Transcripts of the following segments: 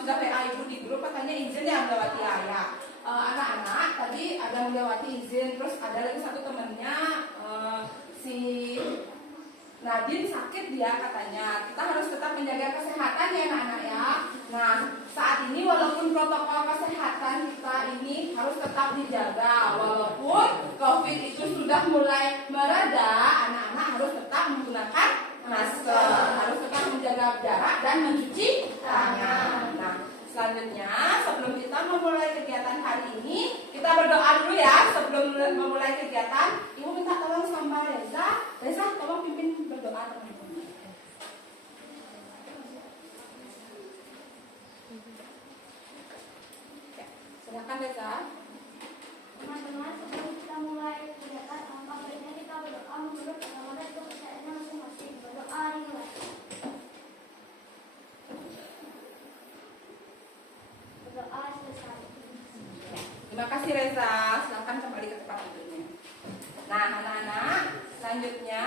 sudah WA ibu di grup katanya izin ya melewati ayah. Anak-anak tadi ada melewati izin, terus ada lagi satu temennya si Nadine sakit dia katanya. Kita harus tetap menjaga kesehatan ya anak-anak ya. Nah saat ini walaupun protokol kesehatan kita ini harus tetap dijaga, walaupun COVID itu sudah mulai mereda, anak-anak harus tetap menggunakan masker, harus tetap menjaga jarak dan mencuci tangan. Nah selanjutnya sebelum kita memulai kegiatan hari ini, kita berdoa dulu ya sebelum memulai kegiatan. Ibu minta tolong sama Reza. Reza tolong pimpin berdoa teman-teman. Silakan Reza. Teman-teman, sebelum kita mulai kegiatan, alangkah baiknya kita berdoa menurut agama dan kepercayaannya masing-masing. Berdoa dimulai. Berdoa selesai. Terima kasih Reza. Silakan kembali ke tempat duduknya. Nah anak-anak, selanjutnya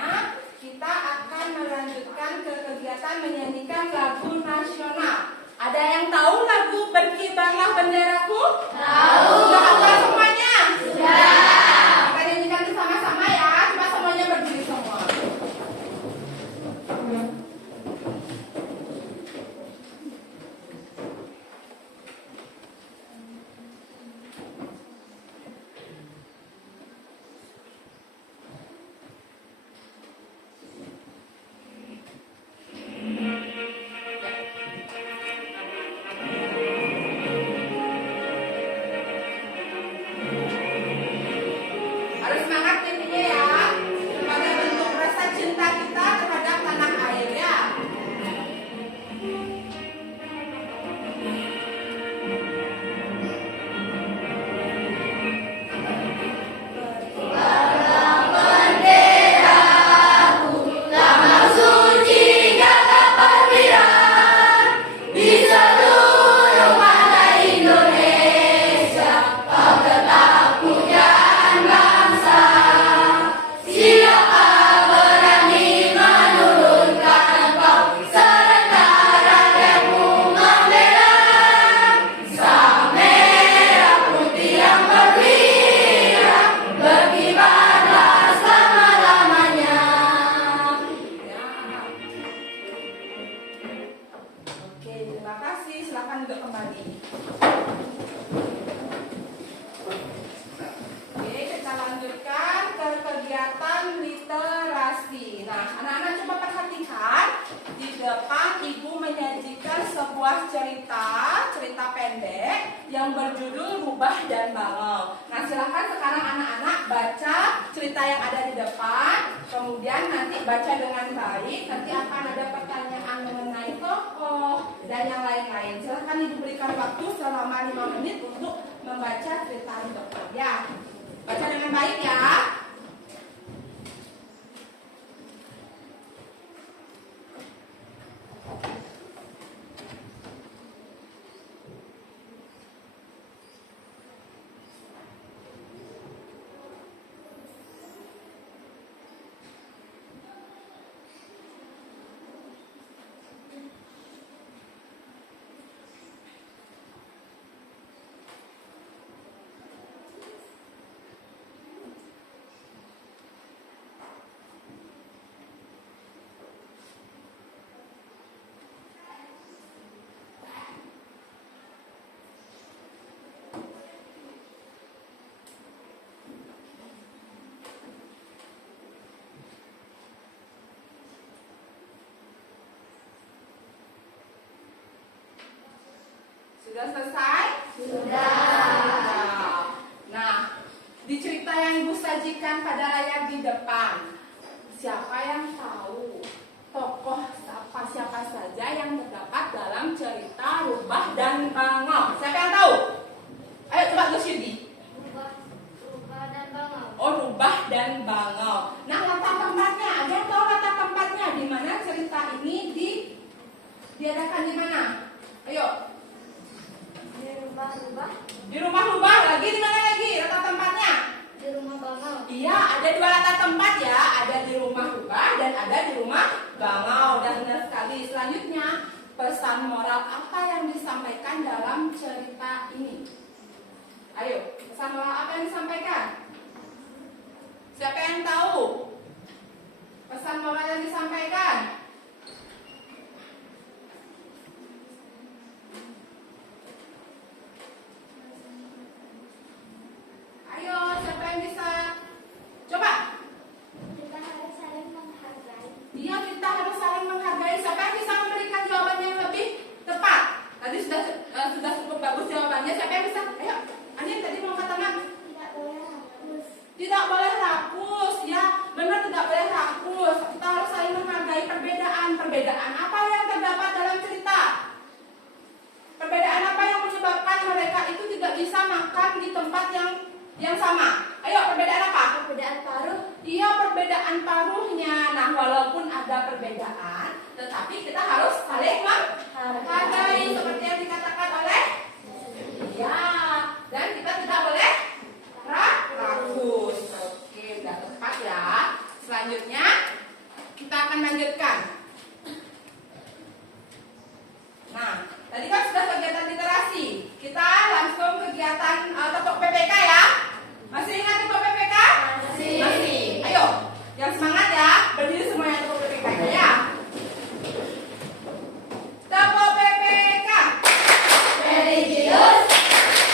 kita akan melanjutkan ke kegiatan menyanyikan lagu nasional. Ada yang tahu lagu Berkibarlah Benderaku? Tahu. Sudah hafal semuanya? Sudah. Kita nyanyikan bersama-sama ya. Coba semuanya berdiri semua. Harus semangat nyanyinya ya, sebagai bentuk rasa cinta kita terhadap tanah air ya. Oke, terima kasih. Silakan duduk kembali. Oke, kita lanjutkan ke kegiatan literasi. Nah, anak-anak coba perhatikan. Di depan ibu menyajikan sebuah cerita pendek yang berjudul Rubah dan Bangau. Nah, silakan sekarang anak-anak baca cerita yang ada di depan. Kemudian nanti baca dengan baik. Nanti akan ada pertanyaan mengenai tokoh dan yang lain-lain. Silakan ibu berikan waktu selama 5 menit untuk membaca cerita di depan ya. Baca dengan baik ya. Sudah selesai? Sudah. Nah, di cerita yang ibu sajikan pada layar di depan, siapa yang tahu tokoh siapa saja yang terdapat dalam cerita Rubah dan Bangau? Siapa yang tahu? Ayo coba Gus Yudi. Rubah dan Bangau. Oh, Rubah dan Bangau. Nah, latar tempatnya, ada yang tahu latar tempatnya di mana cerita ini diadakan di mana? Ayo. Di rumah Rubah lagi, di mana lagi latar tempatnya? Di rumah Bangau. Iya, ada 2 latar tempat ya, ada di rumah Rubah dan ada di rumah Bangau. Dan benar sekali. Selanjutnya, pesan moral apa yang disampaikan Ayo, pesan moral apa yang disampaikan? Siapa yang tahu? Pesan moral yang disampaikan? Ayo, siapa yang bisa? Coba. Kita harus saling menghargai. Iya, kita harus saling menghargai. Siapa yang bisa memberikan jawabannya yang lebih tepat? Tadi sudah cukup bagus jawabannya. Siapa yang bisa? Ayo, Andin tadi mau angkat tangan. Tidak boleh hapus. Tidak boleh rakus, ya benar tidak boleh rakus. Kita harus saling menghargai perbedaan apa yang terdapat dalam cerita. Perbedaan apa yang menyebabkan mereka itu tidak bisa makan di tempat yang sama. Ayo, perbedaan apa? Perbedaan paruh. Iya, perbedaan paruhnya. Nah, walaupun ada perbedaan, tetapi kita harus saling menghargai seperti yang dikatakan oleh. Iya, dan kita tidak boleh rakus. Oke, udah tepat ya. Selanjutnya kita akan lanjutkan. Nah, tadi kan sudah kegiatan literasi. Kita langsung kegiatan tepuk PPK ya. Masih ingat tepuk PPK? Masih. Ayo, yang semangat ya. Berdiri semuanya tepuk PPK ya. Tepuk PPK. Religius,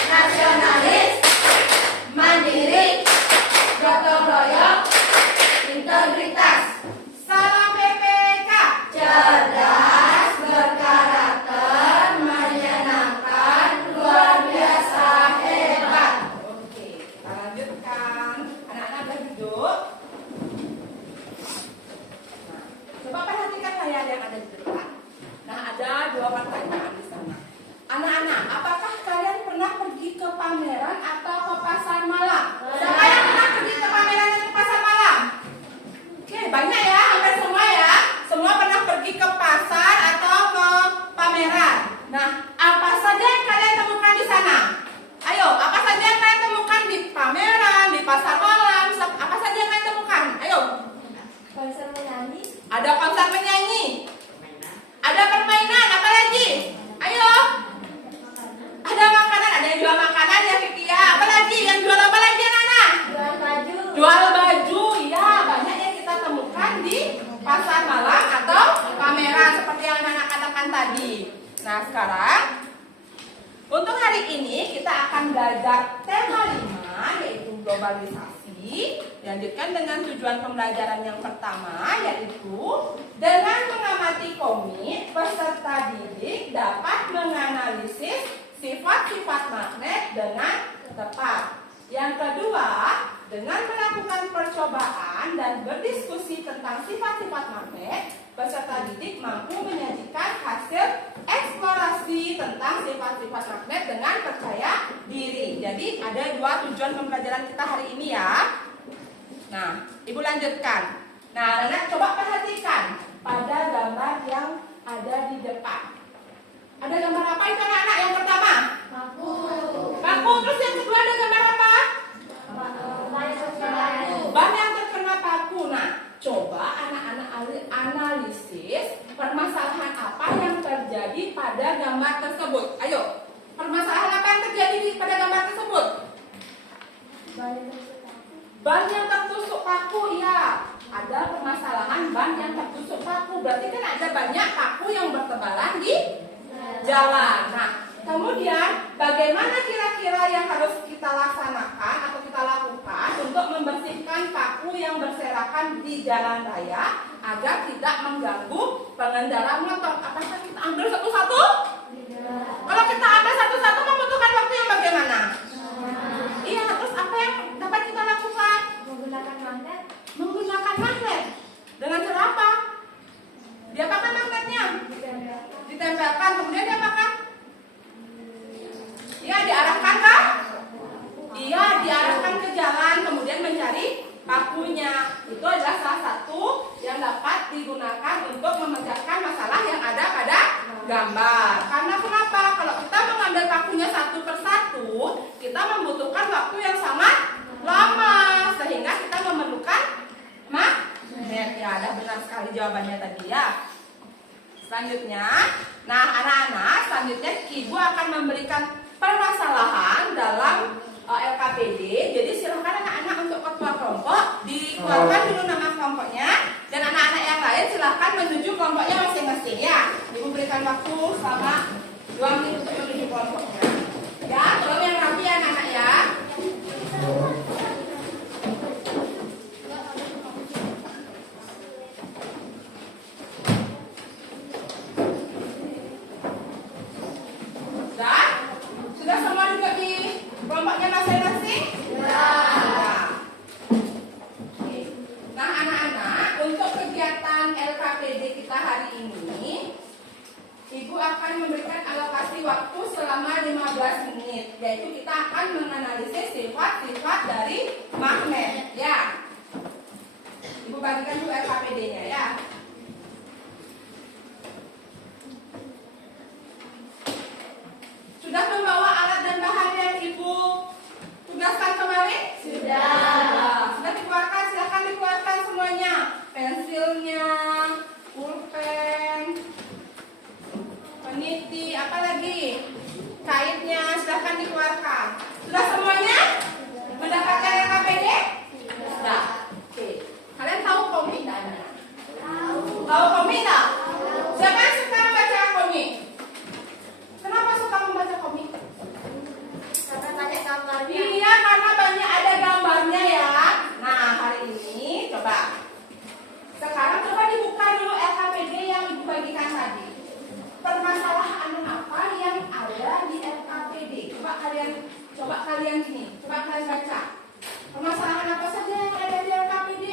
nasionalis, mandiri, gotong royong, integritas, Salam PPK. cerdas, berkarakter, menyenangkan, luar biasa hebat. Oke, kita lanjutkan. Anak-anak udah duduk. Nah, coba perhatikan layar yang ada di depan. Nah, ada 2 pertanyaan di sana. Anak-anak, apakah kalian pernah pergi ke pameran atau ke pasar malam? Siapa yang pernah pergi ke pameran dan ke pasar malam? Oke, banyak ya, hampir semua ya. Semua pernah pergi ke pasar atau ke pameran. Nah, apa saja yang kalian temukan di sana? Ayo, apa saja yang kalian temukan di pameran, di pasar malam? Apa saja yang kalian temukan? Ayo. Konser menyanyi, Ada konser menyanyi. Ada permainan, apa lagi? Ayo. Ada makanan, ada yang jual makanan ya Kiki ya. Apa lagi? Yang jual apa lagi anak-anak? jual baju, Jual baju, ya banyak yang kita temukan di pasar malam atau pameran seperti yang anak-anak katakan tadi. Nah sekarang untuk hari ini kita akan belajar tema 5 yaitu globalisasi. Dilanjutkan dengan tujuan pembelajaran yang pertama yaitu dengan mengamati komik peserta didik dapat menganalisis sifat-sifat magnet dengan tepat. Yang kedua, dengan melakukan percobaan dan berdiskusi tentang sifat-sifat magnet, peserta didik mampu menyajikan hasil eksplorasi tentang sifat-sifat magnet dengan percaya diri. Jadi ada 2 tujuan pembelajaran kita hari ini ya. Nah, Ibu lanjutkan. Nah, anak coba perhatikan pada gambar yang ada di depan. Ada gambar apa itu anak-anak? Yang pertama? paku, Paku. Terus yang kedua ada gambar apa? Ban yang terkena paku. Nah, coba anak-anak analisis permasalahan apa yang terjadi pada gambar tersebut. Ayo, permasalahan apa yang terjadi pada gambar tersebut? Ban yang tertusuk paku, ya. Ada permasalahan ban yang tertusuk paku. Berarti kan ada banyak paku yang bertebaran di jalan. Nah, kemudian bagaimana kira-kira yang harus kita laksanakan atau kita lakukan untuk membersihkan paku yang berserakan di jalan raya agar tidak mengganggu pengendara motor? Apakah kita ambil satu-satu? Kalau kita ambil satu-satu membutuhkan waktu yang bagaimana? Iya, terus apa yang dapat kita lakukan? menggunakan magnet, Menggunakan magnet. Dengan cara apa? Diapakan magnetnya? Ditempelkan, kemudian diapakan? Iya, diarahkan kah? Iya, diarahkan ke jalan, kemudian mencari pakunya. Itu adalah salah satu yang dapat digunakan untuk memecahkan masalah yang ada pada gambar. Karena kenapa? Kalau kita mengambil pakunya satu persatu, kita membutuhkan waktu yang sangat lama, sehingga kita memerlukan magnet. Ya, ada benar sekali jawabannya tadi ya. Selanjutnya, nah anak-anak, selanjutnya Ibu akan memberikan permasalahan dalam LKPD. Jadi silakan anak-anak untuk ketua kelompok dikeluarkan dulu nama kelompoknya, dan anak-anak yang lain silakan menuju kelompoknya masing-masing ya. Ibu berikan waktu selama 2 menit untuk menuju kelompoknya. Ya, tolong yang rapi ya anak-anak ya. Sudah semua duduk di kelompoknya masing-masing? Sudah. Oke. Nah anak-anak, untuk kegiatan LKPD kita hari ini, Ibu akan memberikan alokasi waktu selama 15 menit, yaitu kita akan menganalisis sifat-sifat dari magnet ya. Ibu bagikan dulu LKPD-nya ya. Sudah membawa alat dan bahan yang Ibu tugaskan kemarin? Sudah. Sudah dikeluarkan, silakan dikeluarkan semuanya. Pensilnya, pulpen, peniti, apa lagi? Kaitnya, silakan dikeluarkan. Sudah semuanya? Mendapatkan LKPD? Sudah. Oke. Kalian tahu komik tidak? Tahu komik tak? Siapa yang suka membaca komik? Kenapa suka membaca komik? Karena banyak gambarnya. Iya, karena banyak ada gambarnya ya. Nah, hari ini coba. Sekarang coba dibuka dulu LKPD yang Ibu bagikan tadi. Permasalahan apa yang ada di LKPD? Coba kalian gini. Coba kalian baca. Permasalahan apa saja yang ada di LKPD?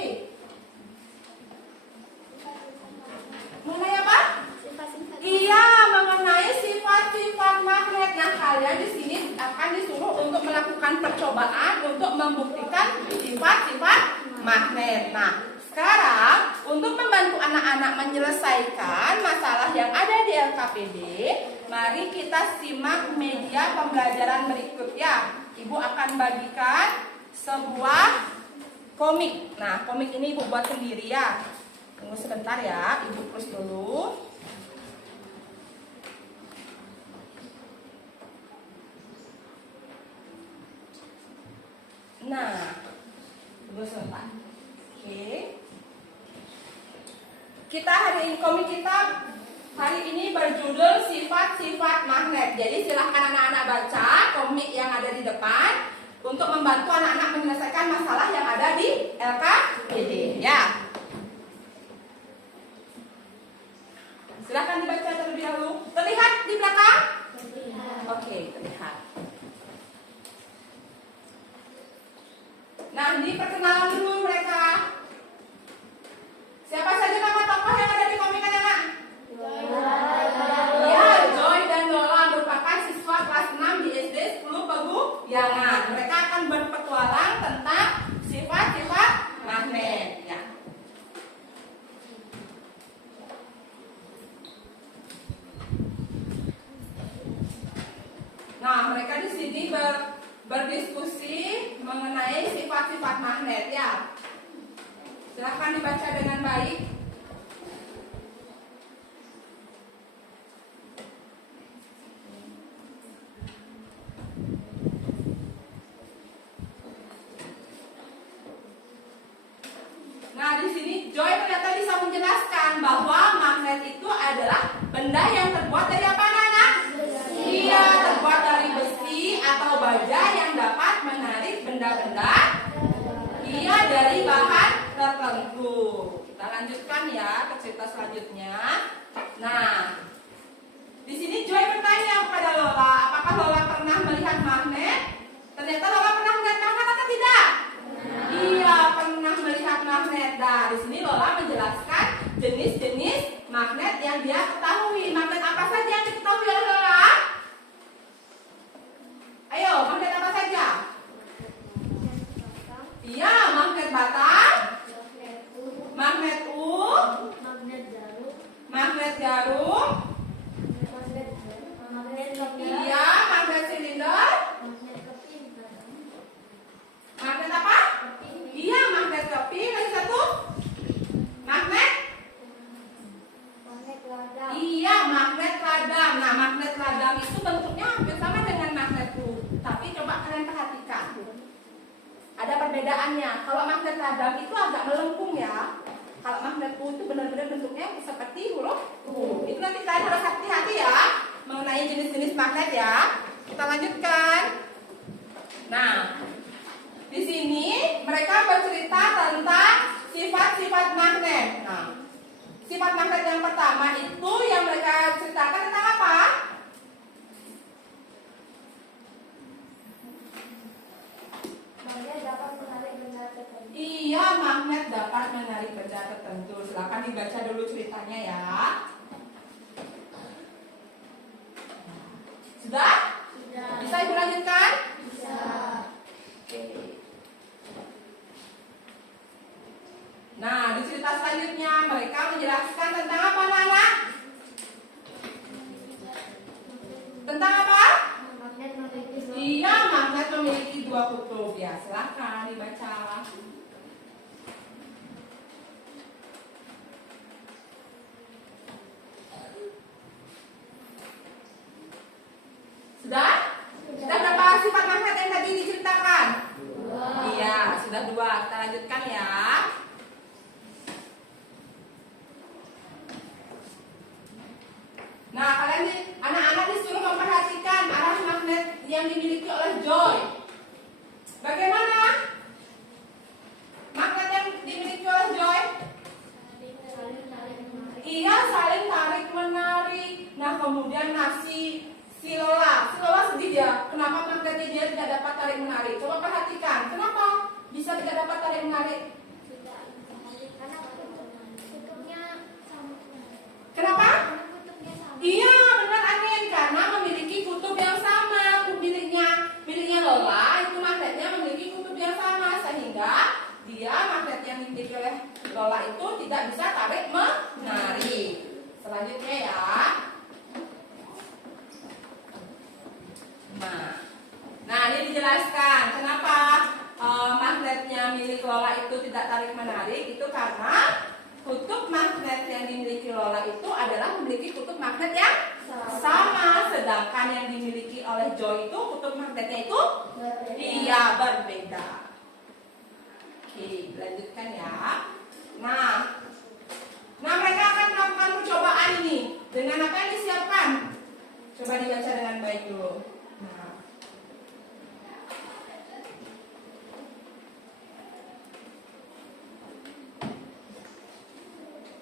Mengenai apa? Sifat-sifat. Iya, mengenai sifat-sifat magnet. Nah, kalian di sini akan disuruh untuk melakukan percobaan untuk membuktikan sifat-sifat magnet. Nah, sekarang untuk membantu anak-anak menyelesaikan masalah yang ada di LKPD, mari kita simak media pembelajaran berikut ya. Ibu akan bagikan sebuah komik. Nah, komik ini Ibu buat sendiri ya. Tunggu sebentar ya, Ibu push dulu. Nah, tunggu sebentar. Oke. Kita hari ini, komik kita hari ini berjudul Sifat-Sifat Magnet. Jadi silahkan anak-anak baca komik yang ada di depan untuk membantu anak-anak menyelesaikan masalah yang ada di LKPD ya. Silahkan dibaca terlebih dahulu. Terlihat di belakang? Oke, terlihat. Nah, ini perkenalan dulu mereka. Siapa saja nama tokoh yang ada di komik anak-anak? Ya, Joy dan Lola merupakan siswa kelas 6 di SD 10 Peguyangan. Mereka akan berpetualang tentang sifat-sifat magnet ya. Nah, mereka di sini berdiskusi mengenai sifat-sifat magnet ya. Silahkan dibaca dengan baik. Nah, di sini Joy ternyata bisa menjelaskan bahwa magnet itu adalah benda yang terbuat dari apa, anak-anak? Iya, terbuat dari besi atau baja yang dapat menarik benda-benda dari bahan tertentu. Kita lanjutkan ya ke cerita selanjutnya. Nah, di sini Joy bertanya kepada Lola, apakah Lola pernah melihat magnet? Ternyata Lola pernah melihat magnet atau tidak? Iya, pernah melihat magnet. Nah, di sini Lola menjelaskan jenis-jenis magnet yang dia ketahui. Magnet apa saja yang diketahui oleh Lola? Ayo, magnet apa saja? Iya, magnet batang, magnet magnet jarum, iya, magnet silinder, magnet apa? Iya, magnet keping. Lagi satu, magnet. Iya, magnet ladang. Nah, magnet ladang itu bentuknya hampir sama dengan magnet U. Tapi coba kalian perhatikan. perbedaannya. Kalau magnet radang itu agak melengkung ya. Kalau magnet U itu benar-benar bentuknya seperti huruf U. Itu nanti kalian harus hati-hati ya mengenai jenis-jenis magnet ya. Kita lanjutkan. Nah, di sini mereka bercerita tentang sifat-sifat magnet. Nah, sifat magnet yang pertama itu yang mereka ceritakan tentang apa? Magnet dapat menarik benda tertentu. Iya, magnet dapat menarik benda tertentu. Silakan dibaca dulu ceritanya ya. Sudah? Sudah. Bisa ibu lanjutkan? Bisa. Oke. Nah, di cerita selanjutnya mereka menjelaskan tentang apa, anak-anak? Tentang apa? Magnet memiliki dua Iya, magnet memiliki dua kutub. Ya, silakan dibaca. Sudah? Sudah berapa sifat magnet yang tadi diceritakan? dua. Iya, sudah dua. Kita lanjutkan ya. Nah, kalian nih, anak-anak disuruh memperhatikan arah magnet yang dimiliki oleh Joy. Bagaimana? Magnet yang dimiliki oleh Joy? Saling tarik menarik. Iya, saling tarik menarik. Nah, kemudian si Lola sedih dia. Kenapa magnetnya dia tidak dapat tarik menarik? Coba perhatikan. Kenapa bisa tidak dapat tarik menarik? Tidak menarik karena kutubnya sama. Kenapa? Karena kutubnya sama. Iya, benar Anin. Karena memiliki kutub yang sama. Miliknya Lola itu magnetnya memiliki kutub yang sama, sehingga dia magnet yang dimiliki oleh Lola itu tidak bisa tarik menarik. Selanjutnya ya. Nah, ini dijelaskan kenapa magnetnya milik Lola itu tidak tarik menarik. Itu karena kutub magnet yang dimiliki Lola itu adalah memiliki kutub magnet yang sama, sedangkan yang dimiliki oleh Joy itu kutub magnetnya itu iya berbeda. Oke, lanjutkan ya. Nah, mereka akan melakukan percobaan ini dengan apa yang disiapkan. Coba dibaca dengan baik dulu. Nah,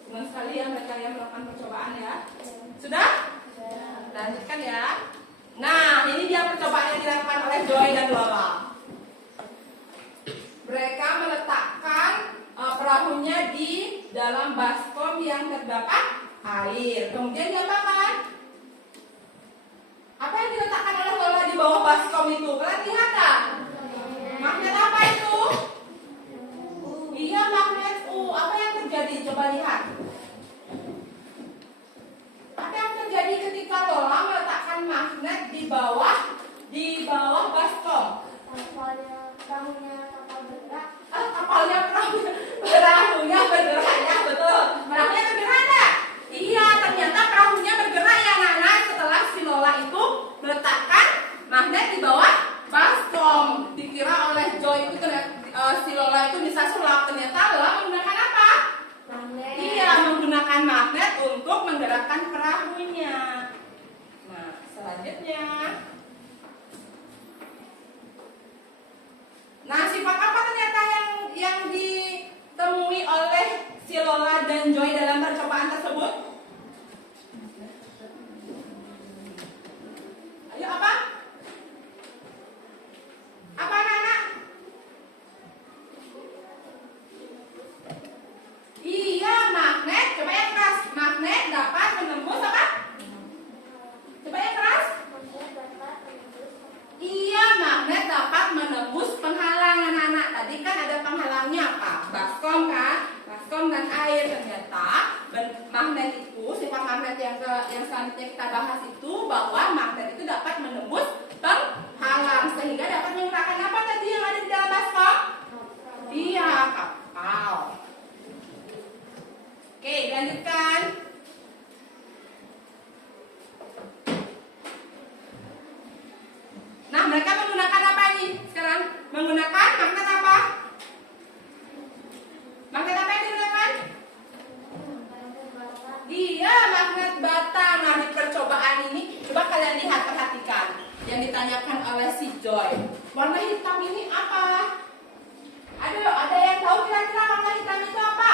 senang sekali ya mereka yang melakukan percobaan ya. Sudah? Lanjutkan ya. Nah, ini dia percobaan yang dilakukan oleh Joy dan Lola. Mereka meletakkan perahunya di dalam baskom yang terdapat air. Kemudian diapakan? Apa yang diletakkan oleh Lola di bawah baskom itu? Kalian lihat tak? Magnet apa itu? Iya, magnet U. Apa yang terjadi? Coba lihat. Apa yang terjadi ketika Lola meletakkan magnet di bawah baskom? Perahunya kapal bergerak. Perahunya bergerak ya, betul. Perahunya bergerak enggak? Iya, ternyata perahunya bergerak ya anak-anak setelah si Lola itu meletakkan magnet di bawah baskom. Dikira oleh Joy itu si Lola itu bisa sulap, ternyata Lola menggunakan apa? Magnet. Iya, menggunakan magnet untuk menggerakkan perahunya. Nah, selanjutnya. Nah, sifat apa ternyata yang ditemui oleh si Lola dan Joy dalam percobaan tersebut? Ayo apa? Apa anak-anak? Iya, magnet. Coba yang keras. Magnet dapat menembus apa? Coba yang keras. Iya, magnet dapat menembus penghalang anak-anak. Tadi kan ada penghalangnya apa? Baskom kan? Baskom dan air. Ternyata magnet itu, sifat magnet yang selanjutnya kita bahas itu bahwa magnet itu dapat menembus penghalang sehingga dapat menggerakkan apa tadi yang ada di dalam baskom? Iya, kapal. Oke, lanjutkan. Nah, mereka menggunakan apa ini sekarang? Menggunakan magnet apa? yang ditanyakan oleh si Joy. Warna hitam ini apa? Ada yang tahu kira-kira warna hitam itu apa?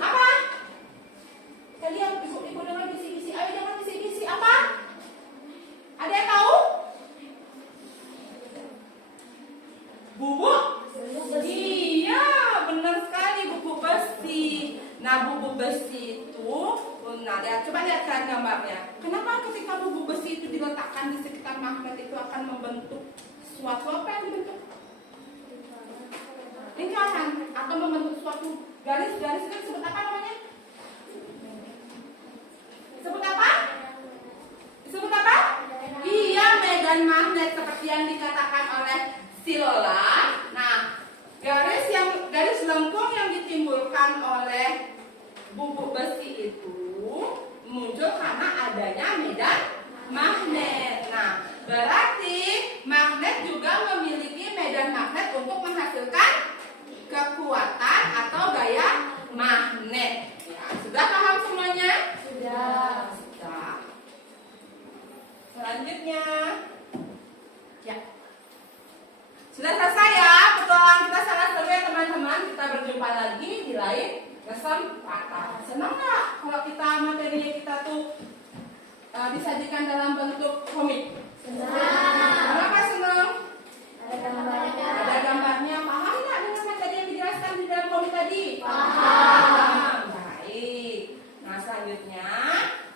Apa? Kalian ibu dengar bisik-bisik. Ayo jangan bisik-bisik. Apa? Ada yang tahu? Bubuk? Iya, benar sekali, bubuk besi. Nah, bubuk besi itu, nah coba lihat kan gambarnya. Kenapa ketika bubuk besi itu diletakkan di sekitar magnet itu akan membentuk suatu apa yang dibentuk? Lingkaran atau membentuk suatu garis-garis itu disebut apa namanya? Disebut apa? Disebut apa? Iya, medan magnet seperti yang dikatakan oleh Silola. Nah, garis lengkung yang ditimbulkan oleh bubuk besi itu muncul karena adanya medan magnet. Nah, berarti magnet juga memiliki medan magnet untuk menghasilkan kekuatan atau gaya magnet. Ya, sudah paham semuanya? Sudah. Sudah. Selanjutnya, ya. Sudah selesai ya petualangan kita, sangat seru ya teman-teman. Kita berjumpa lagi di lain kesempatan. Senang nggak kalau kita materi kita tuh disajikan dalam bentuk komik? Senang. Kenapa senang? Ada gambarnya. Ada gambarnya. Paham nggak dengan materi yang dijelaskan di dalam komik tadi? Paham. Baik. Nah, selanjutnya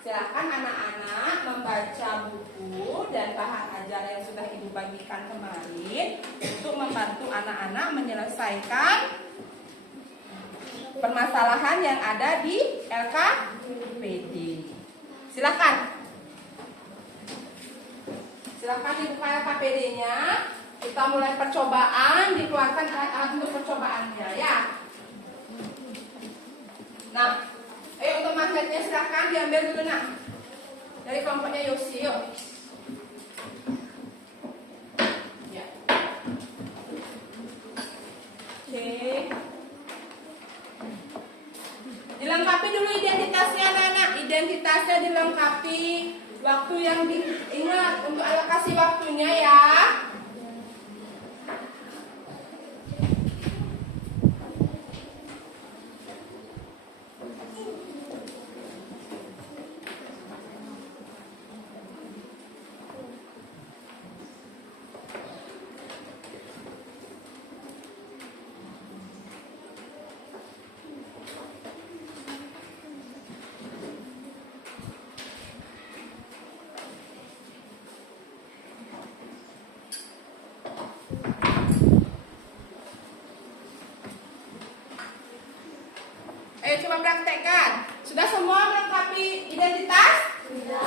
silakan anak-anak membaca buku dan bahan ajar yang sudah ibu bagikan kemarin untuk membantu anak-anak menyelesaikan permasalahan yang ada di LKPD. Silakan dibuka LKPD-nya. Kita mulai percobaan, dikeluarkan alat-alat untuk percobaannya ya. Nah, ayo untuk magnetnya silakan diambil dulu nak. Dari kelompoknya Yosi, yuk. Ya. Oke. Dilengkapi dulu identitasnya anak-anak. Identitasnya dilengkapi. Waktu yang diingat untuk alokasi waktunya ya. Ayo coba praktekkan. Sudah semua melengkapi identitas?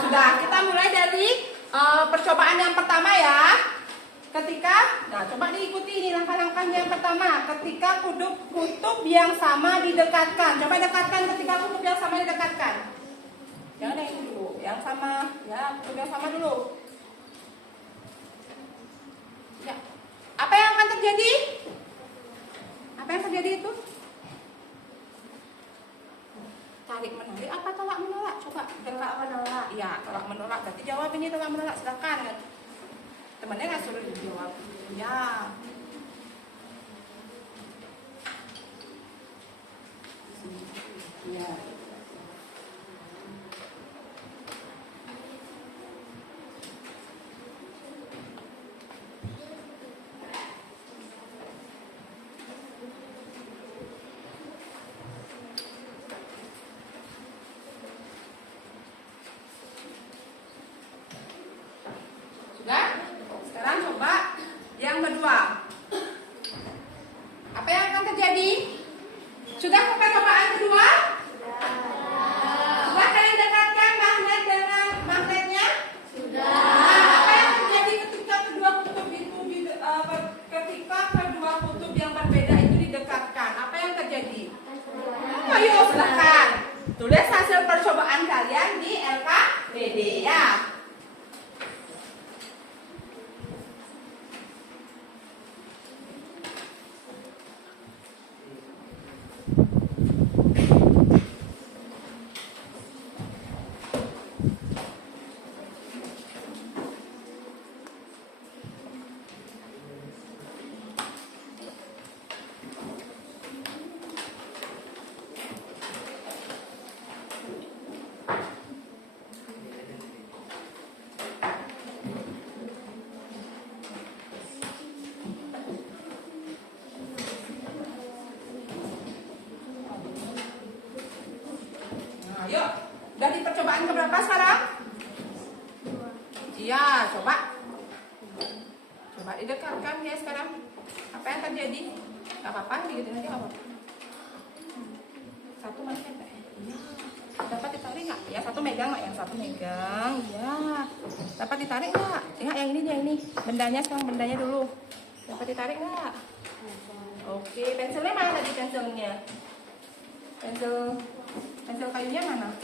Sudah. Kita mulai dari percobaan yang pertama ya. Nah coba diikuti ini langkah-langkahnya yang pertama. Ketika kutub yang sama didekatkan. Coba dekatkan ketika kutub yang sama didekatkan. Jangan yang itu dulu. Yang sama, ya kutub yang sama dulu. Ya. Apa yang akan terjadi? Apa yang terjadi itu? Tarik menarik apa tolak menolak? Coba Tolak menolak. Iya, tolak menolak. Berarti jawab ini tolak menolak. Silakan. Temannya nggak suruh dijawab. Ya. Ya. Sudah? Sekarang coba yang kedua. Apa yang akan terjadi? Sudah ke percobaan kedua? berapa sekarang? Iya, coba. Coba didekatkan ya sekarang. Apa yang terjadi? Gak apa-apa, digituin aja gak apa-apa. Satu mana ya? Dapat ditarik nggak? Ya satu megang nggak? Yang satu megang, ya. Dapat ditarik nggak? Ya yang ini. Bendanya sekarang bendanya dulu. Dapat ditarik nggak? Oke, pensilnya mana tadi pensilnya? Pensil kayunya mana?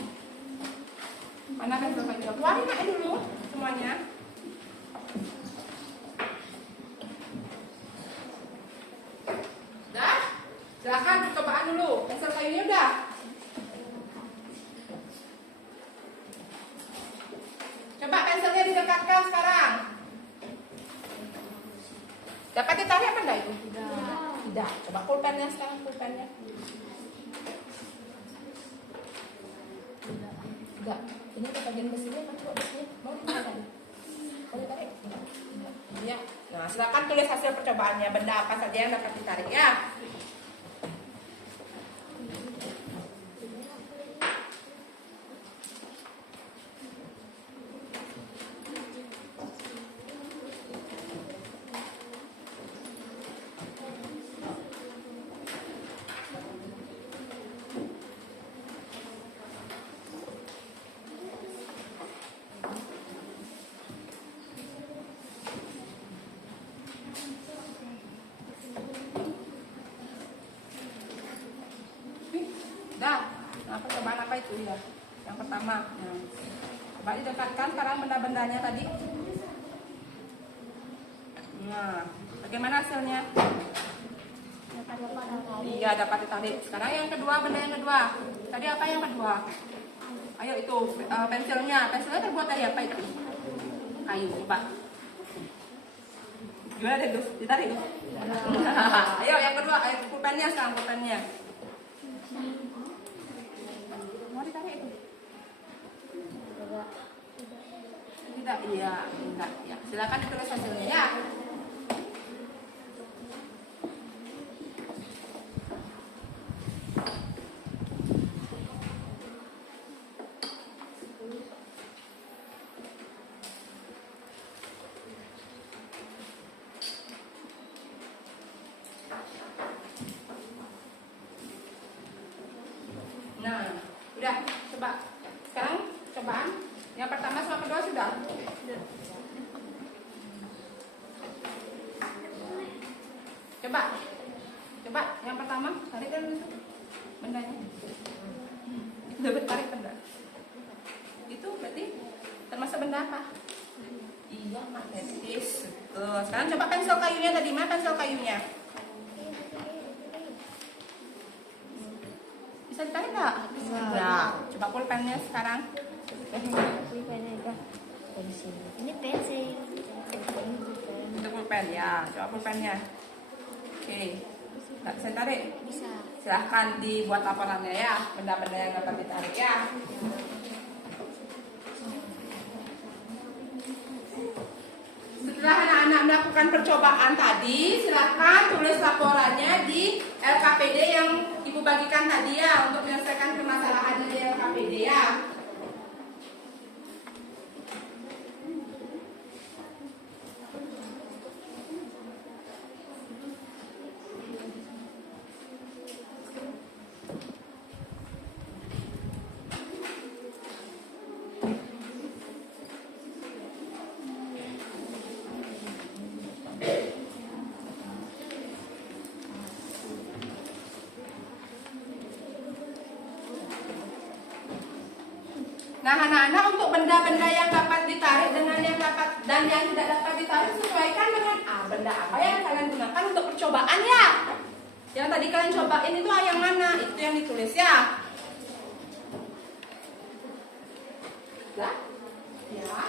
Mana pensil kayunya? Keluarin aja dulu semuanya. Dah? Silakan percobaan dulu. Pensil kayunya udah. Coba pensilnya didekatkan sekarang. Dapat ditarik apa enggak itu? Tidak. Coba pulpennya sekarang, pulpennya. Enggak. Ini kita bagian besinya kan coba besinya. Mau ditarik? Mau ditarik? Iya. Nah, silakan tulis hasil percobaannya. Benda apa saja yang dapat ditarik ya. Dah, nah percobaan apa itu ya? Yang pertama, nah, coba didekatkan sekarang benda-bendanya tadi. Nah, bagaimana hasilnya? Iya, dapat ditarik. Sekarang yang kedua, benda yang kedua. Tadi apa yang kedua? Ayo itu pensilnya. Pensilnya terbuat dari apa itu? Kayu, coba. Gimana deh, Gus? Ditarik. Ayo yang kedua, ayo pulpennya sekarang, pulpennya. Mau ditarik itu? Tidak, iya, enggak, ya. Silakan ditulis hasilnya ya. Nah, udah, coba. Sekarang cobaan. Yang pertama sama kedua sudah? Coba. Coba yang pertama, tarik kan itu bendanya. Dapat tarik benda. Itu berarti termasuk benda apa? Iya, magnetis. Tuh, sekarang coba pensil kayunya tadi, mana pensil kayunya? Bisa ditarik nggak? Nah, coba pulpennya sekarang. Ini pensil. Itu pulpen ya, coba pulpennya. Oke, nggak bisa tarik? Bisa. Silahkan dibuat laporannya ya, benda-benda yang dapat ditarik ya. Setelah anak-anak melakukan percobaan tadi, silahkan tulis laporannya di LKPD yang Ibu bagikan tadi ya, untuk menyelesaikan permasalahan di LKPD ya. Nah, anak-anak, untuk benda-benda yang dapat ditarik dengan yang dapat dan yang tidak dapat ditarik sesuaikan dengan benda apa yang kalian gunakan untuk percobaan ya. Yang tadi kalian cobain itu yang mana? Itu yang ditulis ya. Lah? Ya.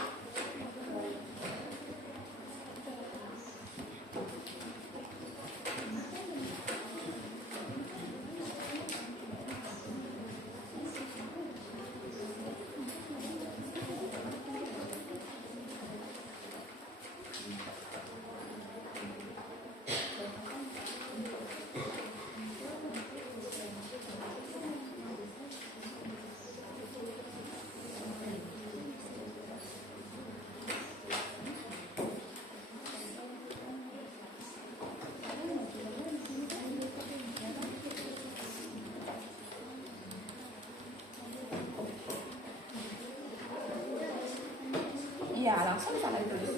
langsung sana ditulis.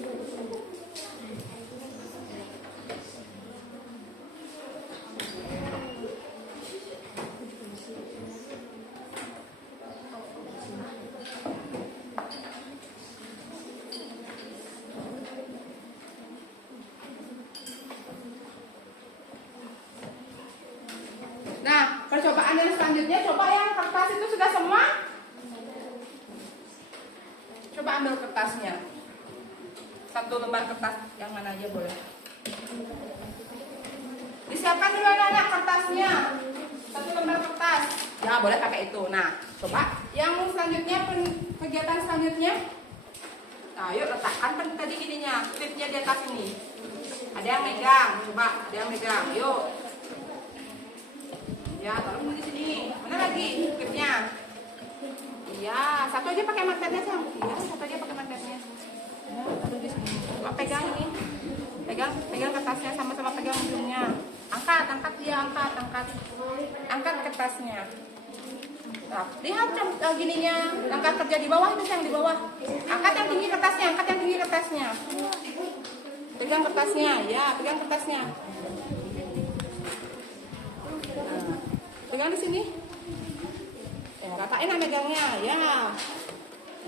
Nah, percobaan yang selanjutnya, coba yang kertas itu sudah semua. Coba ambil kertasnya. Satu lembar kertas, yang mana aja boleh. Disiapkan dulu anak-anak kertasnya. Satu lembar kertas. Ya, boleh pakai itu. Nah, coba yang selanjutnya, kegiatan selanjutnya. Nah, yuk letakkan tadi ininya, klipnya di atas ini. Ada yang megang, coba ada yang megang. Yuk. Ya, taruh di sini. Mana lagi klipnya? Iya, satu aja pakai magnetnya sayang. Iya, satu aja pakai magnetnya. Ya, taruh di sini. Coba pegang ini. Pegang kertasnya, sama-sama pegang ujungnya. Angkat dia, angkat kertasnya. Nah, lihat gininya, langkah kerja di bawah itu yang di bawah. Angkat yang tinggi kertasnya, Pegang kertasnya, ya, pegang kertasnya. Nah, pegang di sini. Ya, ratain megangnya, ya.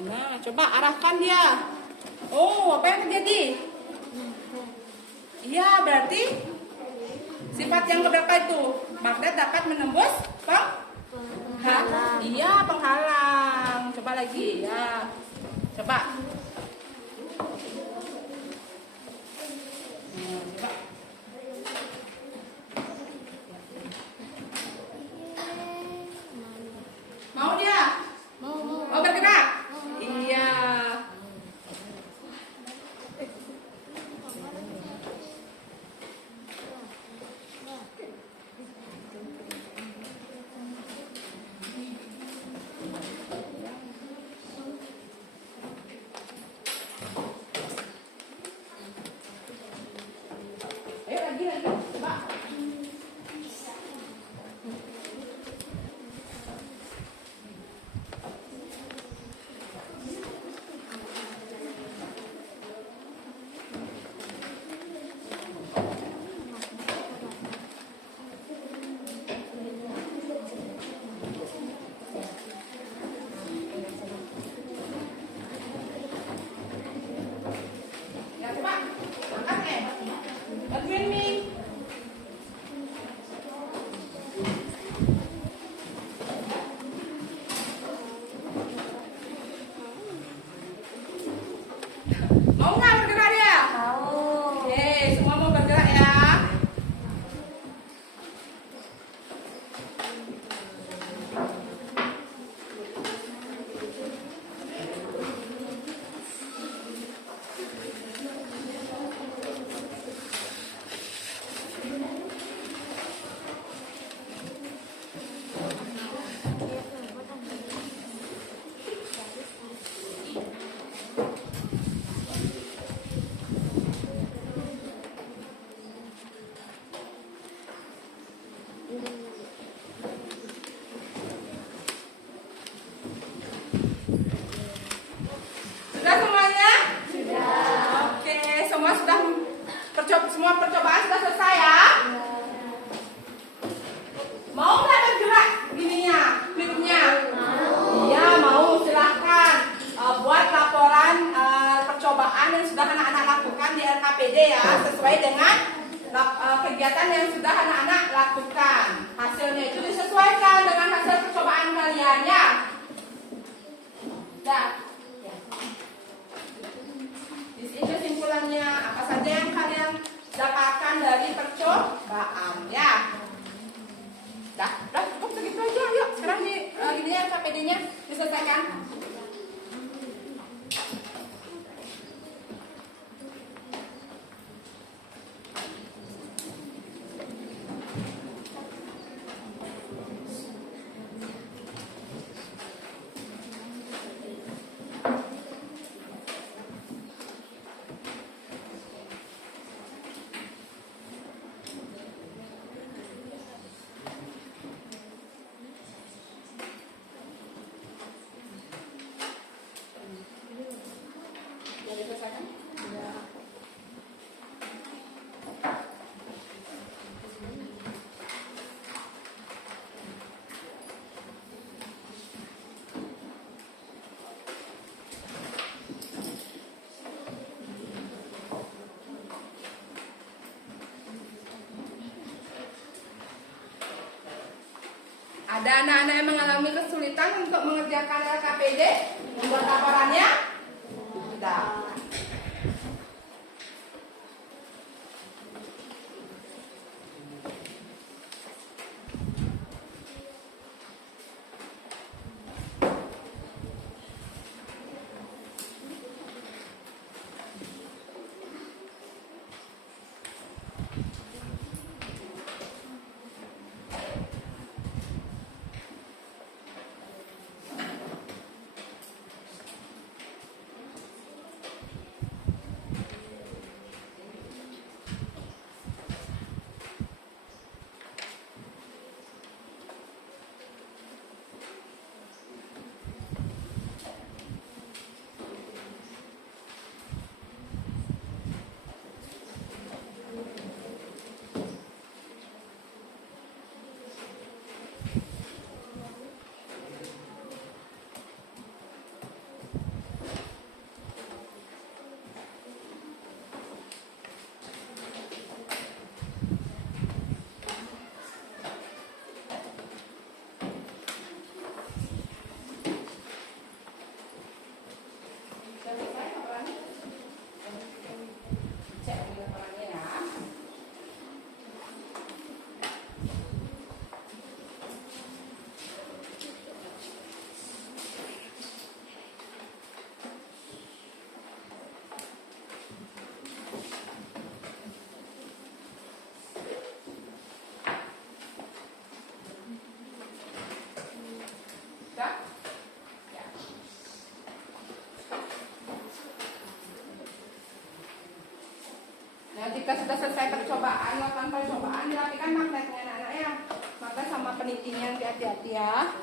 Nah, coba arahkan dia. Oh, apa yang terjadi? Iya, berarti sifat yang keberapa itu? Magnet dapat menembus penghalang. Iya, penghalang. Coba lagi, ya. Coba. Coba. Mau dia? Mau bergerak? Iya. Ayo lagi, coba. Ya, coba. Angkat, bantuin nih. Mau nggak bergerak dia? Mau. Oke, semua mau bergerak ya. Sudah semuanya? Sudah. Oke, semua percobaan sudah selesai ya? Mau nggak bergerak gininya, klipnya? Iya, mau. Silahkan buat laporan percobaan yang sudah anak-anak lakukan di LKPD ya, sesuai dengan kegiatan yang sudah anak-anak lakukan. Hasilnya itu disesuaikan dengan hasil percobaan kalian ya. Nah, di sini kesimpulannya apa saja yang kalian dapatkan dari percobaan ya. Dah cukup segitu aja. Yuk, sekarang ini ya KPD-nya diselesaikan. Ada anak-anak yang mengalami kesulitan untuk mengerjakan LKPD, membuat laporannya? Tidak. Nah, jika sudah selesai percobaan, melakukan percobaan, dirapikan magnetnya anak-anak ya. Maka sama penitinya hati-hati ya.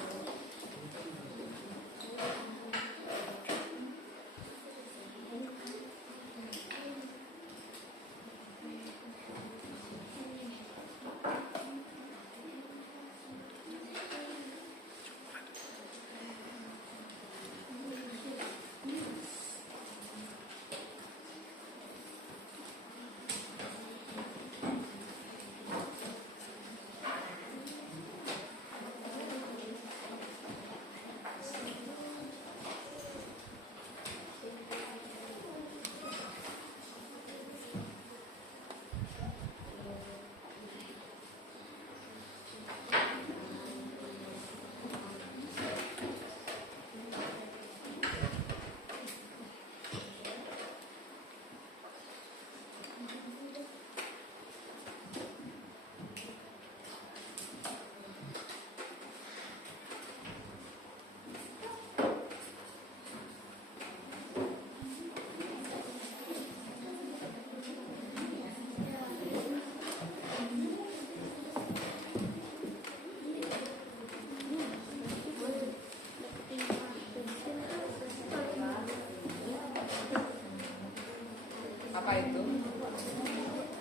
Apa itu?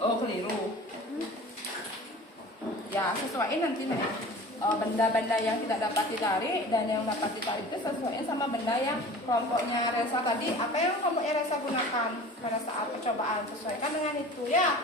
Oh, keliru. Ya, sesuaiin nanti nih. Benda-benda yang tidak dapat ditarik dan yang dapat ditarik itu sesuaiin sama benda yang kelompoknya Resa tadi. Apa yang kelompoknya Resa gunakan pada saat percobaan, sesuaikan dengan itu ya.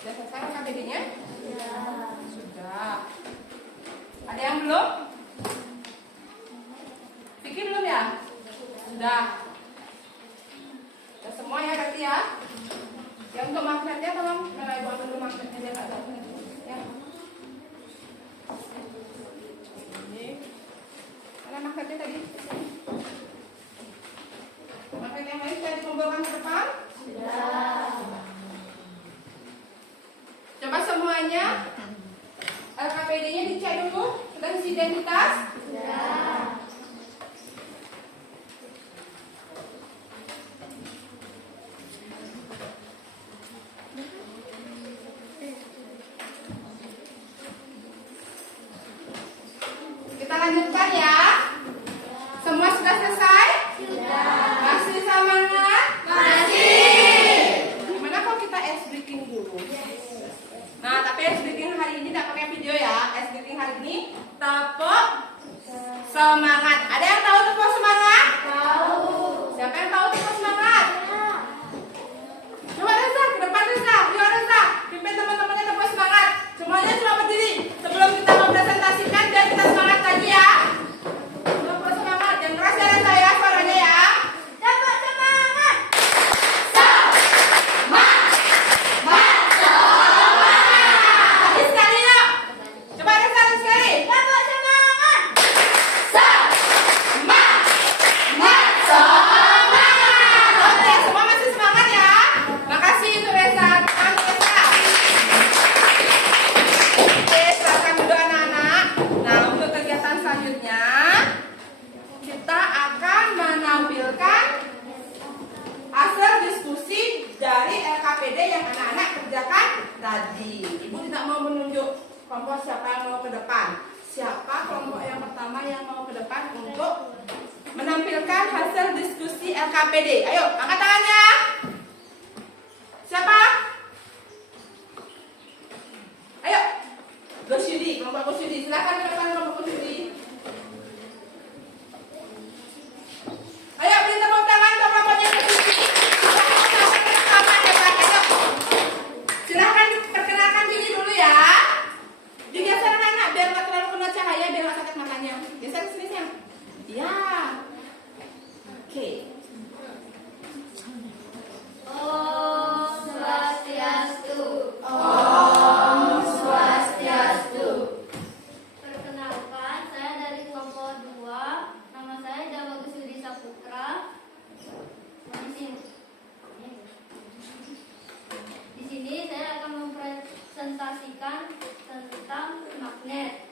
Sudah selesai KBD-nya? Ya. Sudah. Ada yang belum? Bikin belum ya? Sudah. Sudah semua ya berarti ya? Yang untuk magnetnya tolong buat dulu magnetnya biar tak jatuh ya. Ini mana magnetnya tadi? Magnet yang lain sudah dikumpulkan ke depan? Sudah. Coba semuanya LKPD-nya dicek dulu. Sudah isi identitas? Sudah. Kita lanjutkan ya. Semua sudah selesai? Sudah. Masih semangat? Masih. Gimana kalau kita ice breaking dulu? Nah, tapi ice breaking hari ini tidak pakai video ya. Ice breaking hari ini tepuk semangat. Ada yang tahu tepuk semangat? Tahu. Siapa yang tahu tepuk semangat? Coba Reza, ke depan Reza. Yuk Reza, pimpin teman-temannya tepuk semangat. Semuanya sudah berdiri. Sebelum kita mempresentasikan, biar kita semangat lagi ya. Tepuk semangat. Yang keras ya Reza ya, suaranya ya. Tepuk semangat. Lagi sekali yuk. Coba Reza lagi sekali. Tepuk semangat. Oke, semua masih semangat ya. Makasih untuk Reza. Terima Reza. Oke, silakan dulu anak-anak. Nah, untuk kegiatan selanjutnya kita akan menampilkan hasil diskusi dari LKPD yang anak-anak kerjakan tadi. Ibu tidak mau menunjuk kelompok siapa yang mau ke depan. Siapa kelompok yang pertama yang mau ke depan untuk menampilkan hasil diskusi LKPD? Ayo, angkat tangannya. Siapa? Ayo, Gosyudi, kelompok Gosyudi. Silakan ke depan kelompok Gosyudi. Ayo, beri tepuk tangan untuk kelompoknya Gosyudi. Silahkan perkenalkan diri dulu ya. Digeser anak biar nggak terlalu kena cahaya, biar nggak sakit matanya. Geser ke sini sayang. Ya. Oke. Om Swastiastu. Om Swastiastu. Perkenalkan, saya dari kelompok 2. Nama saya Jawa Gusudi Saputra. Di sini saya akan mempresentasikan tentang magnet.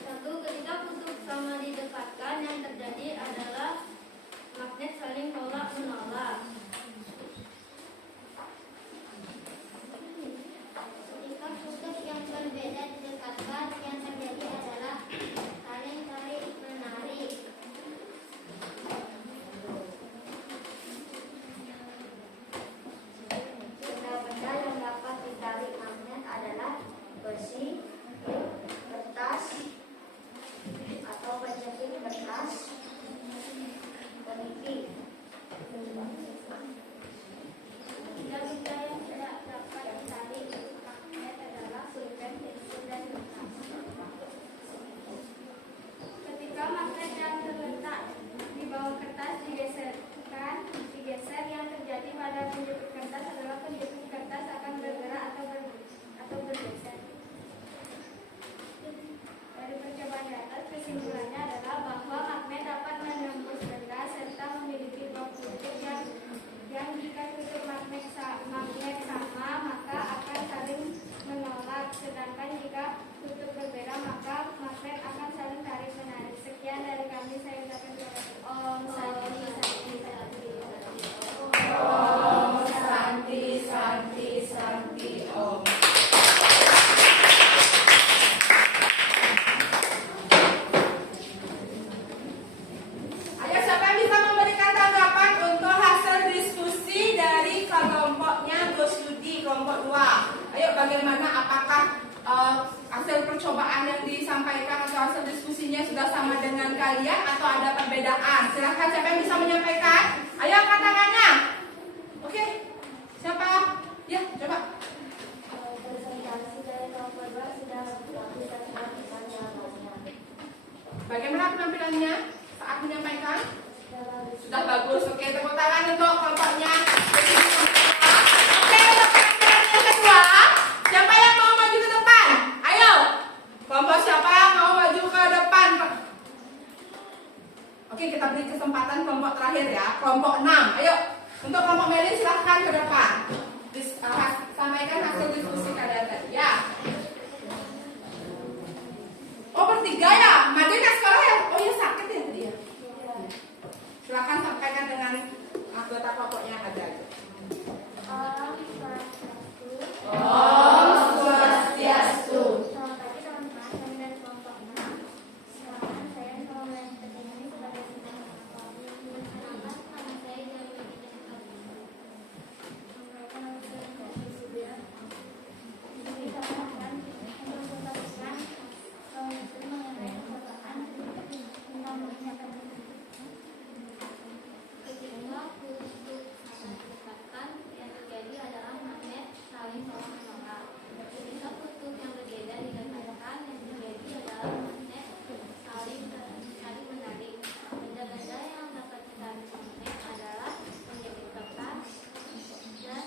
Satu, ketika kutub sama didekatkan, yang terjadi adalah magnet saling tolak menolak. Ketika kutub yang berbeda didekatkan, yang terjadi adalah saling tarik menarik. Benda-benda yang dapat ditarik magnet adalah besi, kertas, atau pencetik kertas, peniti. Benda-benda yang tidak dapat ditarik magnet adalah pulpen, pensil, dan kertas. Ketika magnet yang terletak di bawah kertas digeser, yang terjadi pada penjepit kertas adalah penjepit kertas akan bergerak atau bergeser. Dari percobaan di atas, kesimpulannya adalah bahwa magnet dapat menembus benda serta memiliki bau kutub yang jika kutub magnet sama maka akan saling menolak, sedangkan jika kutub berbeda maka magnet akan saling tarik menarik. Sekian dari kami, saya ucapkan terima kasih. Om Santi Santi Santi. Om Santi Santi Santi Om. Ayo, siapa yang bisa memberikan tanggapan untuk hasil diskusi dari kelompoknya Gosyudi kelompok 2? Ayo, bagaimana, apakah hasil percobaan yang disampaikan atau hasil diskusinya sudah sama dengan kalian atau ada perbedaan? Silahkan, siapa yang bisa menyampaikan? Ayo angkat tangannya. Oke, siapa? Ya, coba. Presentasi dari kelompok 2 sudah bisa dilakukan jawabannya. Bagaimana penampilannya saat menyampaikan? Dan Sudah bagus. Oke, tepuk tangan untuk kelompoknya. Oke, untuk pelajaran yang kedua, siapa yang mau maju ke depan? Ayo, kelompok siapa yang mau maju ke depan? Oke, kita beri kesempatan kelompok terakhir ya, kelompok 6. Ayo, untuk kelompok Melin silahkan ke depan. Sampaikan hasil diskusi kalian tadi ya. Oh, bertiga ya? Madin yang sekolah ya? Oh ya, sakit ya tadi ya? Silahkan sampaikan dengan anggota kelompoknya yang ada. Om Swastiastu. Selamat pagi teman-teman, kami dari kelompok 6. Silakan saya mau mulai ini sebagai sidang awal. Perkenalkan, nama saya Dewi Sampaikan hasil diskusi beliau. Di sini kami akan mempresentasikan hasil mengenai percobaan tentang mengingatkan ketika kutub didekatkan yang terjadi adalah magnet saling tolak menolak. Ketika kutub yang berbeda didekatkan yang terjadi adalah magnet saling menarik. Benda-benda yang dapat ditarik magnet adalah menjadi kertas dan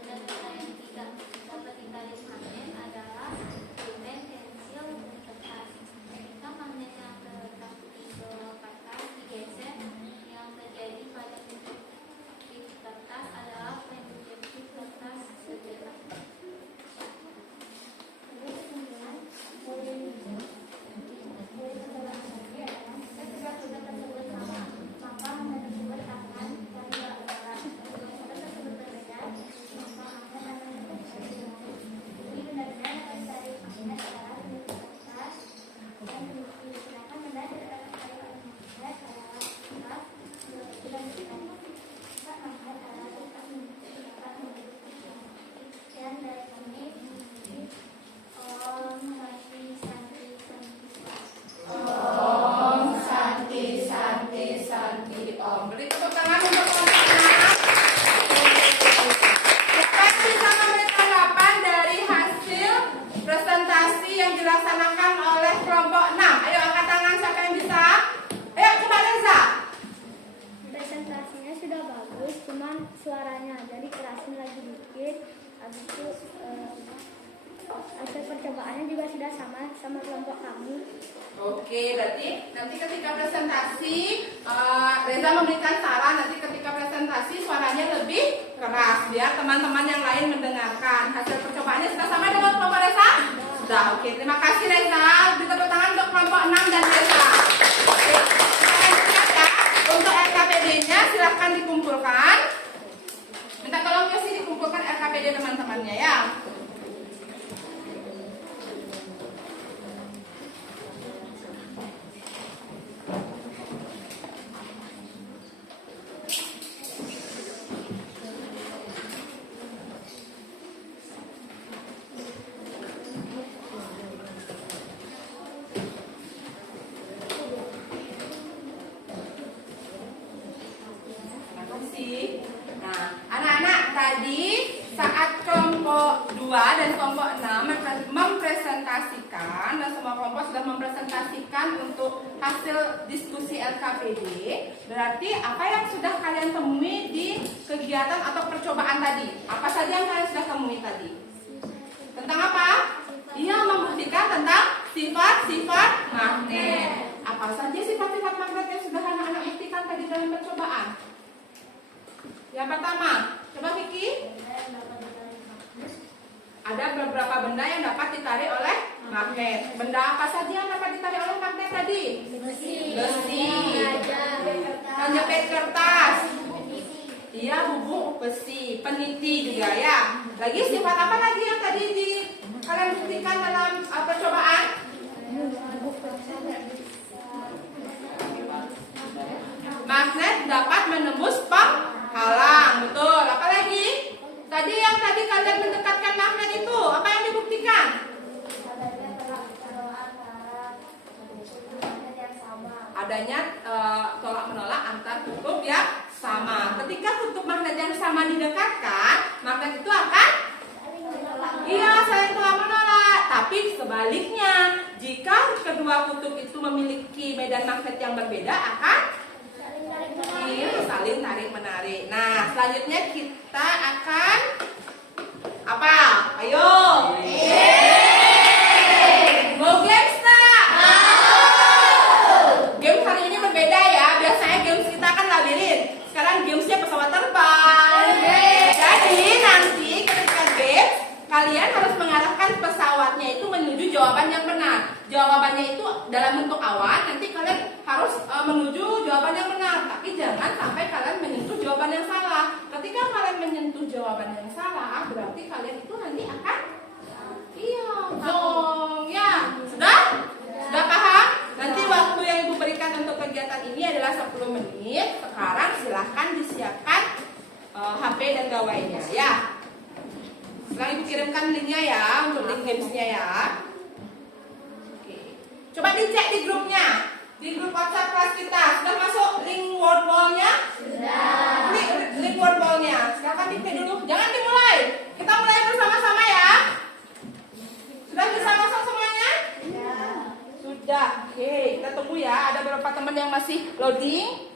benda-benda yang tidak dapat ditarik magnet adalah pulpen, pensil, dan kertas. Ketika magnet yang terletak di bawah kertas digeser, yang terjadi pada kutub di kertas adalah menjadi kertas bergerak. Ketika kutub tersebut sama, maka magnet tersebut akan saling bergerak. Jika kutub tersebut berbeda, maka magnet akan bergerak. Jadi benda-benda yang ditarik magnet adalah benda kertas dan bukti. Sedangkan benda yang tidak dapat ditarik oleh magnet adalah kertas dan bukti. Sifat magnet adalah sifat dapat menjadi bukti. Sekian dari kami. Om Santi Santi Santi. Om Santi Santi Santi Om. Beri tepuk tangan untuk kelompok 6. Siapa yang bisa memberi tanggapan dari hasil presentasi yang dilaksanakan oleh kelompok 6? Ayo angkat tangan siapa yang bisa. Ayo coba Reza. Presentasinya sudah bagus, cuman suaranya aja dikerasin lagi dikit. Habis itu hasil percobaannya juga sudah sama kelompok kami. Oke, berarti nanti ketika presentasi Reza memberikan saran, nanti ketika presentasi suaranya lebih keras biar teman-teman yang lain mendengarkan. Hasil percobaannya sudah sama dengan kelompok Reza? Sudah. Oke, terima kasih Reza. Beri tepuk tangan untuk kelompok 6 dan Reza. Oke, kita lanjutkan ya. Untuk RKPD-nya silahkan dikumpulkan. Minta tolong Yosi dikumpulkan RKPD teman-temannya ya. Nah, anak-anak tadi saat kelompok 2 dan kelompok 6 mempresentasikan, dan semua kelompok sudah mempresentasikan untuk hasil diskusi LKPD. Berarti apa yang sudah kalian temui di kegiatan atau percobaan tadi? Apa saja yang kalian sudah temui tadi? Tentang apa? Iya, membuktikan tentang sifat-sifat magnet. Apa saja sifat-sifat magnet yang sudah anak-anak buktikan tadi dalam percobaan? Yang pertama, coba Vicky. Ada beberapa benda yang dapat ditarik oleh magnet. Benda apa saja yang dapat ditarik oleh magnet tadi? Besi. Penjepit kertas. Iya, bubuk besi. Peniti juga ya. Lagi sifat apa lagi yang tadi kalian buktikan dalam percobaan? Magnet dapat menembus penghalang. Betul. Apa lagi? Tadi yang kalian mendekatkan magnet itu, apa yang dibuktikan? Adanya tolak menolak antar kutub yang sama. Ketika kutub magnet yang sama didekatkan, magnet itu akan saling tolak menolak. Tapi sebaliknya, jika kedua kutub itu memiliki medan magnet yang berbeda, akan saling tarik menarik. Nah, selanjutnya kita akan apa? Ayo. Mau games tak? Games hari ini berbeda ya. Biasanya games kita kan labirin. Sekarang gamesnya pesawat terbang. Jadi nanti ketika games, kalian harus mengarahkan pesawatnya itu menuju jawaban yang benar. Jawabannya itu dalam bentuk awan. Nanti kalian harus menuju jawaban yang benar. Tapi jangan sampai kalian menyentuh jawaban yang salah. Ketika kalian menyentuh jawaban yang salah, berarti kalian itu nanti akan zong. Ya, sudah? Sudah paham? Nanti waktu yang Ibu berikan untuk kegiatan ini adalah 10 menit. Sekarang silahkan disiapkan HP dan gawainya ya. Sekarang Ibu kirimkan linknya ya, untuk link gamesnya ya. Oke. Coba dicek di grupnya, di grup WhatsApp kelas kita. Sudah masuk link word wall-nya? Sudah. Link word wall-nya. Silakan dicek dulu. Jangan dimulai. Kita mulai bersama-sama ya. Sudah bisa masuk semuanya? Sudah. Oke, kita tunggu ya. Ada beberapa teman yang masih loading.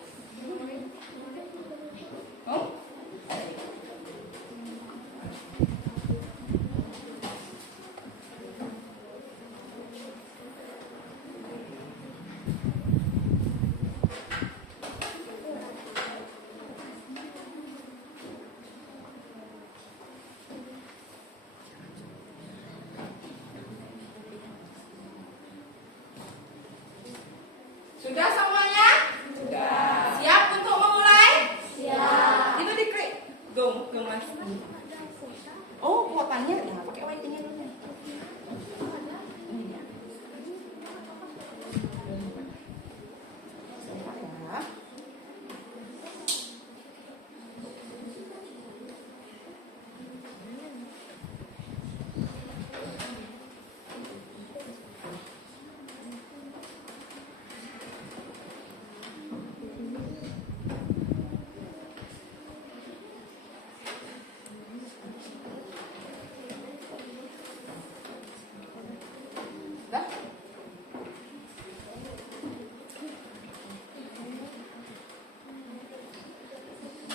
Sudah semuanya? Sudah. Siap untuk memulai? Siap. Itu diklik. Dong, mas. Oh, kuotanya ya, pakai waitingnya dulu. Ini dia. Sebentar ya. Sudah?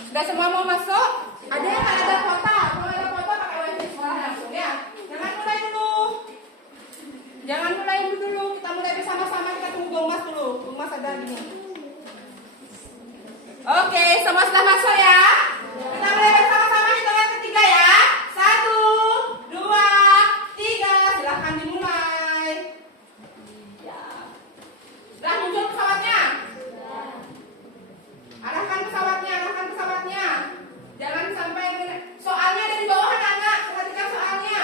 Sudah semua mau masuk? Ada yang tak ada kuota? Kalau ada kuota pakai wifi sekolah langsung ya. Jangan mulai dulu. Jangan mulai dulu. Kita mulai bersama-sama. Kita tunggu Bung Mas dulu. Bung Mas ada gini. Oke, semua sudah masuk ya. Kita mulai bersama-sama hitungan ketiga ya. 1, 2, 3. Silahkan dimulai. Ya. Sudah muncul pesawatnya? Arahkan pesawatnya, arahkan pesawatnya. Jangan sampai soalnya ada di bawah anak-anak. Perhatikan soalnya.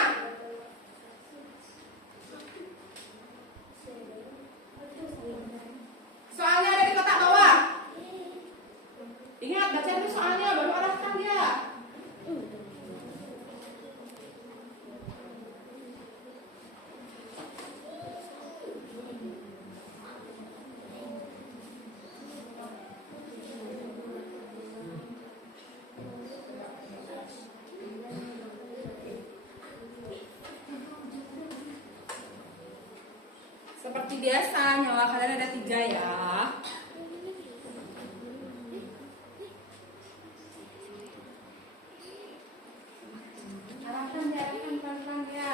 Soalnya ada di kotak bawah. Ingat, baca dulu soalnya, baru arahkan dia. Seperti biasa, nyawa kalian ada 3 ya. Arahkan ya, arahkan pelan-pelan ya.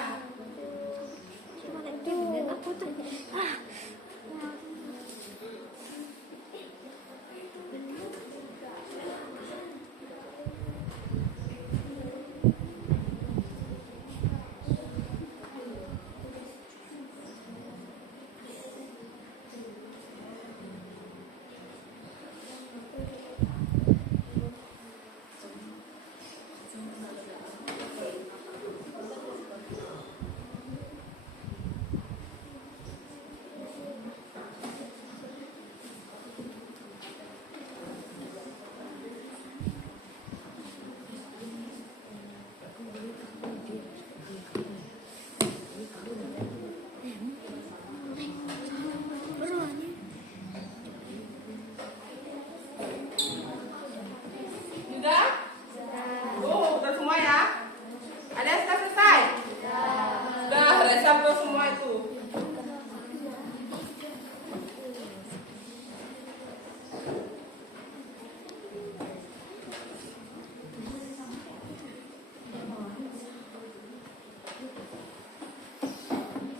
jago semua itu.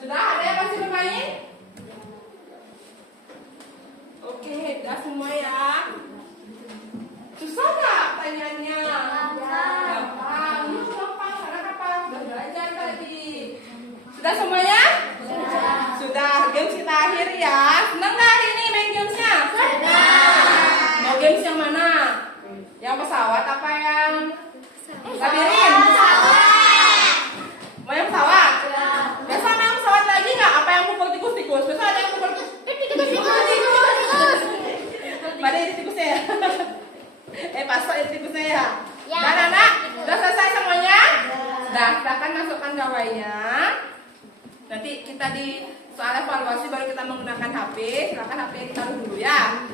Sudah ada yang masih bermain? Oke, udah semua ya. Susah nggak pertanyaannya? Gampang. Ini gampang karena apa? Sudah belajar tadi. Sudah semuanya? Sudah. Games kita akhir ya. Senang nggak hari ini main gamesnya? Mau games yang mana? Yang pesawat apa yang labirin? Mau yang pesawat? Biasa main pesawat lagi nggak? Apa yang pukul tikus-tikus? Biasa ada yang pukul tikus-tikus. Pada ini tikusnya ya? Pasok ini tikusnya ya? Dan anak, udah selesai semuanya? Sudah, silakan masukkan gawainya. Nanti kita di soal evaluasi baru kita menggunakan HP. Silakan HP ditaruh dulu ya.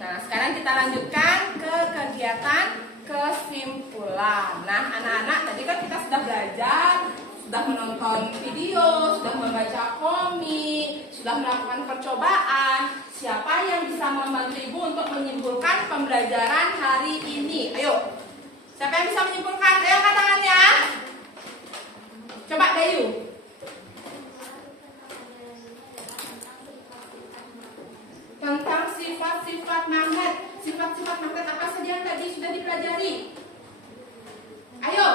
Nah, sekarang kita lanjutkan ke kegiatan kesimpulan. Nah, anak-anak, tadi kan kita sudah belajar, sudah menonton video, sudah membaca komik, sudah melakukan percobaan. Siapa yang bisa membantu Ibu untuk menyimpulkan pembelajaran hari ini? Ayo, siapa yang bisa menyimpulkan? Ayo angkat tangannya. Coba Dayu. Tentang sifat-sifat magnet. Sifat-sifat magnet apa saja yang tadi sudah dipelajari? Ayo.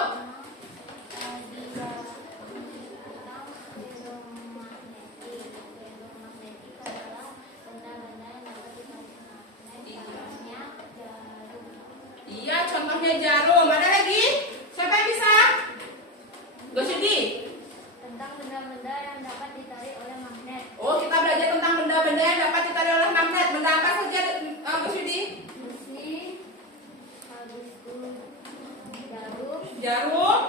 Iya, contohnya jarum. Ada lagi? Siapa yang bisa? Gosidi. Tentang benda-benda yang dapat ditarik oleh magnet. Oh, kita belajar tentang benda-benda yang dapat ditarik oleh magnet. Benda apa saja, Gosidi? Besi, habis itu jarum, Jarum,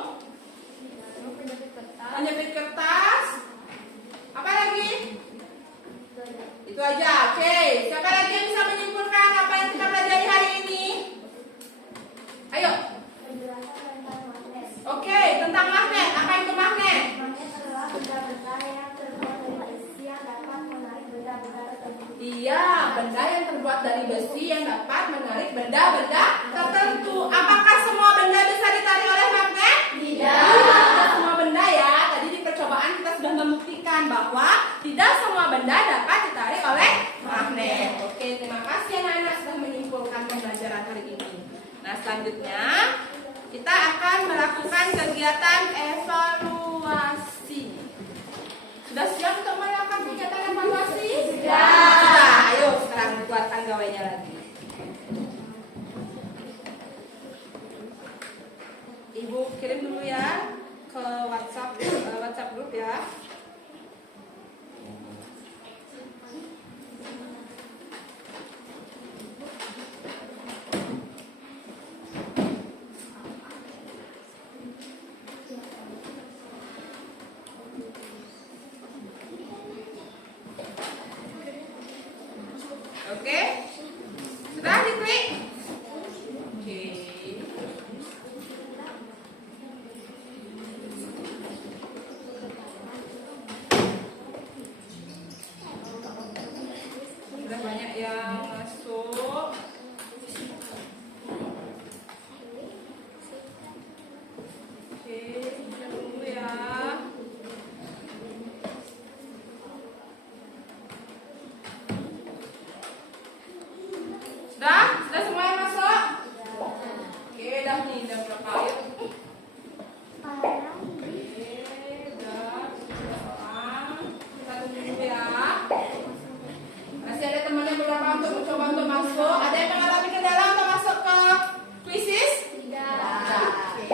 penjepit kertas, penjepit kertas. Apa lagi? Itu aja. Oke. Siapa lagi yang bisa menyimpulkan apa yang kita pelajari hari ini? Ayo. penjelasan tentang magnet. Oke, tentang magnet. Apa itu magnet? Magnet adalah benda-benda yang terbuat dari besi yang dapat menarik benda-benda tertentu. Iya, benda yang terbuat dari besi yang dapat menarik benda-benda tertentu. Apakah semua benda bisa ditarik oleh magnet? Tidak semua benda ya. Tadi di percobaan kita sudah membuktikan bahwa tidak semua benda dapat ditarik oleh magnet. Oke, terima kasih anak-anak sudah menyimpulkan pembelajaran hari ini. Nah, selanjutnya kita akan melakukan kegiatan evaluasi. Sudah siap untuk melakukan kegiatan evaluasi? Sudah. Ayo sekarang keluarkan gawainya lagi. Ibu kirim dulu ya ke WhatsApp grup ya. Oke, sudah diklik. Oke. Sudah banyak yang masuk. Oke, kita tunggu ya. Sudah semua yang masuk? Oke, udah nih, udah berapa yuk? Oke, udah orang. Kita tunggu dulu ya. Masih ada teman yang beberapa untuk mencoba untuk masuk. Ada yang mengalami kendala untuk masuk ke quizzes? Tidak. Oke.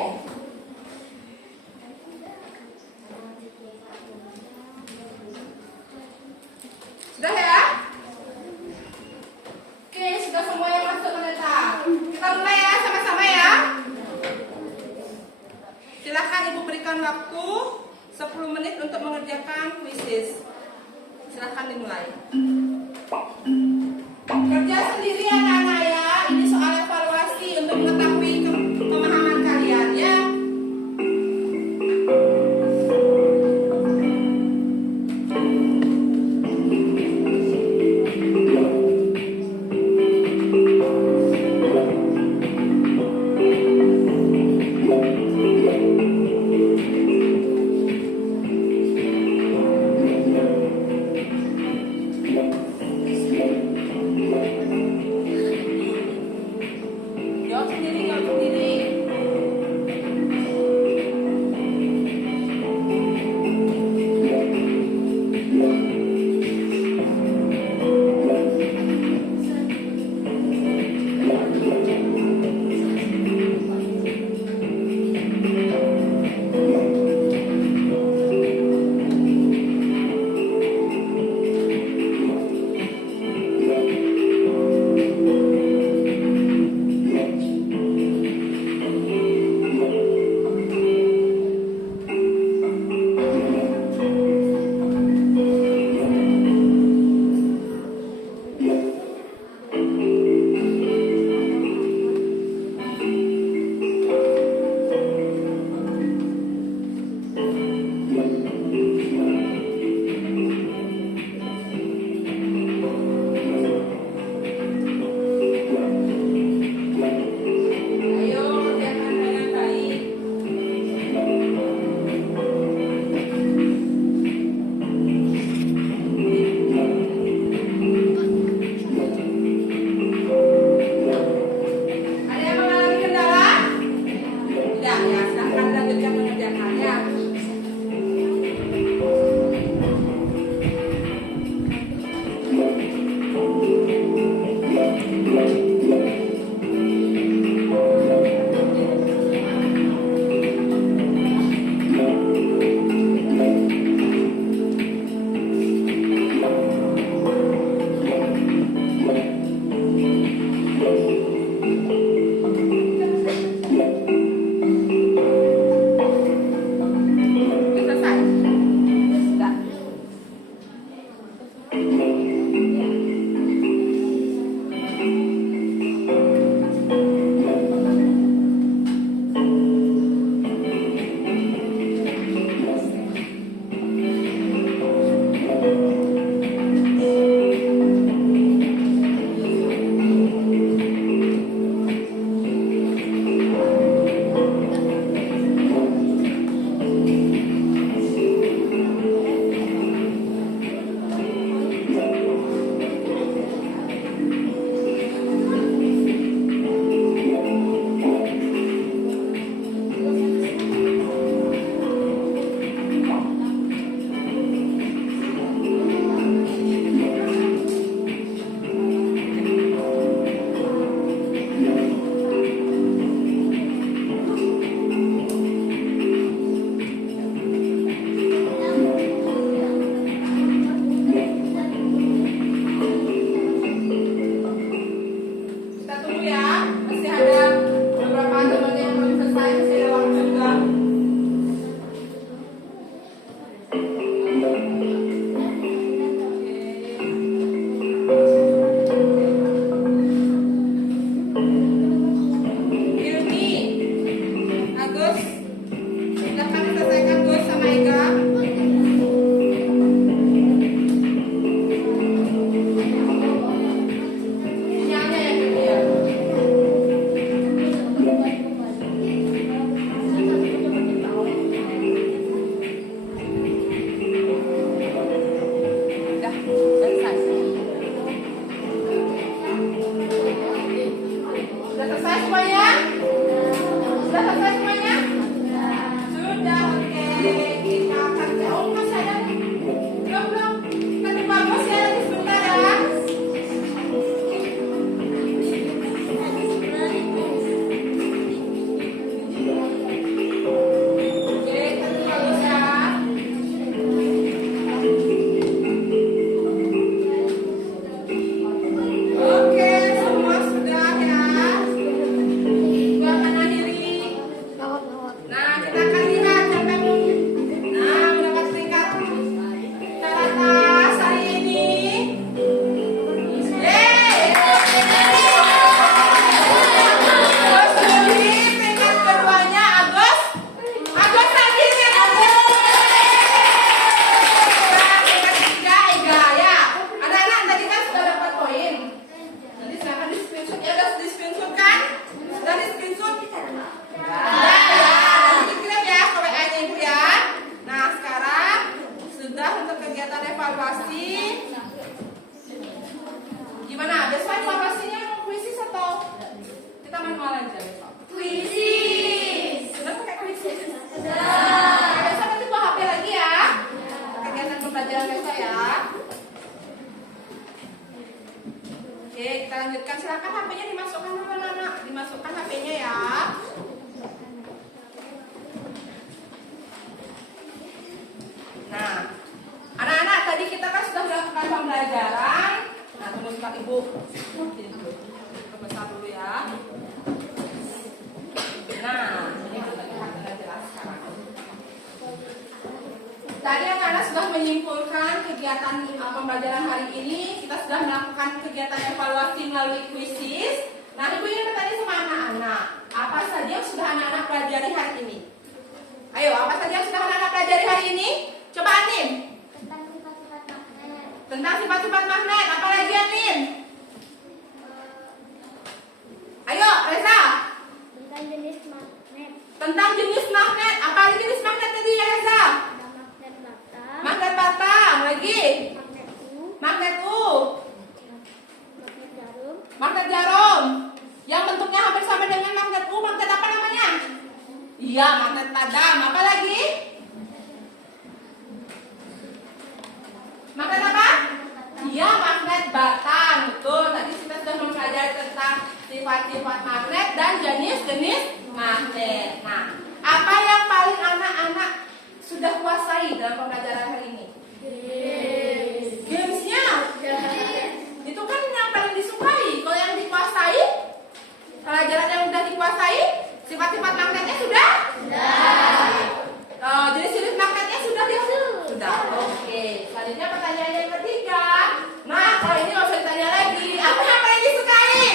Sudah ya? Oke, sudah semua yang masuk ternyata. Kita mulai ya, sama-sama ya. Silakan Ibu berikan waktu 10 menit untuk mengerjakan quizzes. Silakan dimulai. Kerja sendiri anak-anak ya. Ini soal evaluasi untuk mengetahui pemahaman kalian ya. Silakan diselesaikan Gus sama Ega. Sinyalnya ya Gus ya. Udah selesai. Sudah selesai semuanya? Sudah selesai semuanya? Sudah, oke. Kita akan jauh masih ada. Belum. Nanti bagus ya, lagi sebentar ya. Oke, nanti bagus ya. Oke, semua sudah ya. Gua akan akhiri. Nah, kita akan lihat siapa yang mendapat peringkat teratas hari ini. Yeay! Terus Juli, peringkat keduanya Agus. Agus lagi nih, Agus. Nah, peringkat ketiga Ega ya. Anak-anak tadi kan sudah dapat poin. Nanti silakan di screenshot ya, udah di screenshot kan? Sudah di screenshot? Dikirim ya ke WA-nya Ibu ya. Nah, sekarang sudah untuk kegiatan evaluasi. Gimana? Besok evaluasinya mau kuisis atau kita manual aja besok? Kuisis. Sudah pakai kuisis? Sudah. Besok nanti bawa HP lagi ya. Kegiatan pembelajaran besok ya. Oke, kita lanjutkan. Silakan HP-nya dimasukkan anak-anak. Dimasukkan HP-nya ya. Nah, anak-anak tadi kita kan sudah melakukan pembelajaran. Nah, tunggu sebentar Ibu. Besar dulu ya. Nah, ini kita lihat dengan jelas sekarang. Tadi anak-anak sudah menyimpulkan kegiatan pembelajaran hari ini. Kita sudah melakukan kegiatan evaluasi melalui kuisis. Nah, Ibu ingin bertanya sama anak-anak, apa saja yang sudah anak-anak pelajari hari ini? Ayo, apa saja yang sudah anak-anak pelajari hari ini? Coba Anin. Tentang sifat-sifat magnet. Tentang sifat-sifat magnet. Apa lagi Anin? Ayo, Reza. Tentang jenis magnet. Tentang jenis magnet. Apa lagi jenis magnet tadi ya Reza? Ada magnet batang. Magnet batang. Lagi? Magnet U. Magnet U. Magnet jarum. Magnet jarum. Yang bentuknya hampir sama dengan magnet U. Magnet apa namanya? Iya, magnet padam. Apa lagi? Magnet apa? Iya, magnet batang. Betul. Tadi kita sudah mempelajari tentang sifat-sifat magnet dan jenis-jenis magnet. Nah, apa yang paling anak-anak sudah kuasai dalam pembelajaran hari ini? Gamesnya. Itu kan yang paling disukai. Kalau yang dikuasai, pelajaran yang sudah dikuasai, sifat-sifat magnetnya sudah? Jenis-jenis magnetnya sudah dia? Sudah. Oke. Selanjutnya pertanyaan yang ketiga. Nah, kalau ini nggak usah ditanya lagi. Apa yang paling disukai?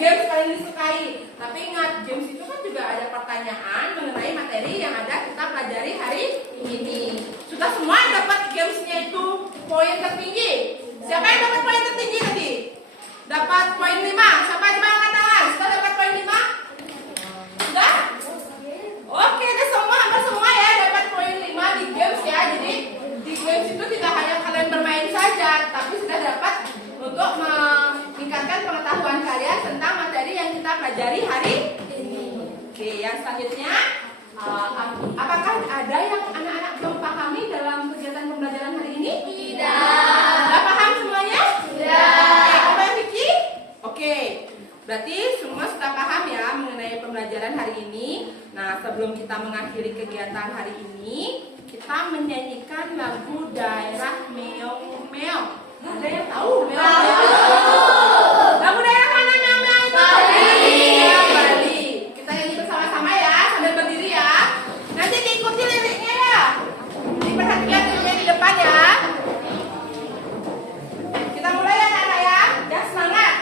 Games paling disukai. Tapi ingat, games itu kan juga ada pertanyaan mengenai materi yang ada kita pelajari hari ini. Sudah semua yang dapat gamesnya itu poin tertinggi. Siapa yang dapat poin tertinggi tadi? Dapat poin 5. Siapa di bawah angkat tangan? Sudah dapat poin 5? Sudah? Oke, deh hampir semua ya dapat poin 5 di games ya. Jadi di games itu tidak hanya kalian bermain saja, tapi sudah dapat untuk meningkatkan pengetahuan kalian tentang materi yang kita pelajari hari ini. Oke, yang selanjutnya, apakah ada yang anak-anak belum pahami dalam kegiatan pembelajaran hari ini? Tidak. Sudah paham semuanya? Sudah. Apa yang Vicky? Oke. Berarti semua sudah paham ya mengenai pembelajaran hari ini. Nah, sebelum kita mengakhiri kegiatan hari ini, kita menyanyikan lagu Daerah Meong Meong. Ada yang tahu Meong Meong? Lagu daerah mana Meong Meong itu? Bali. Kita nyanyi bersama-sama ya, sambil berdiri ya. Nanti diikuti liriknya ya. Diperhatikan liriknya di depan ya. Kita mulai ya anak-anak ya. Ya, semangat.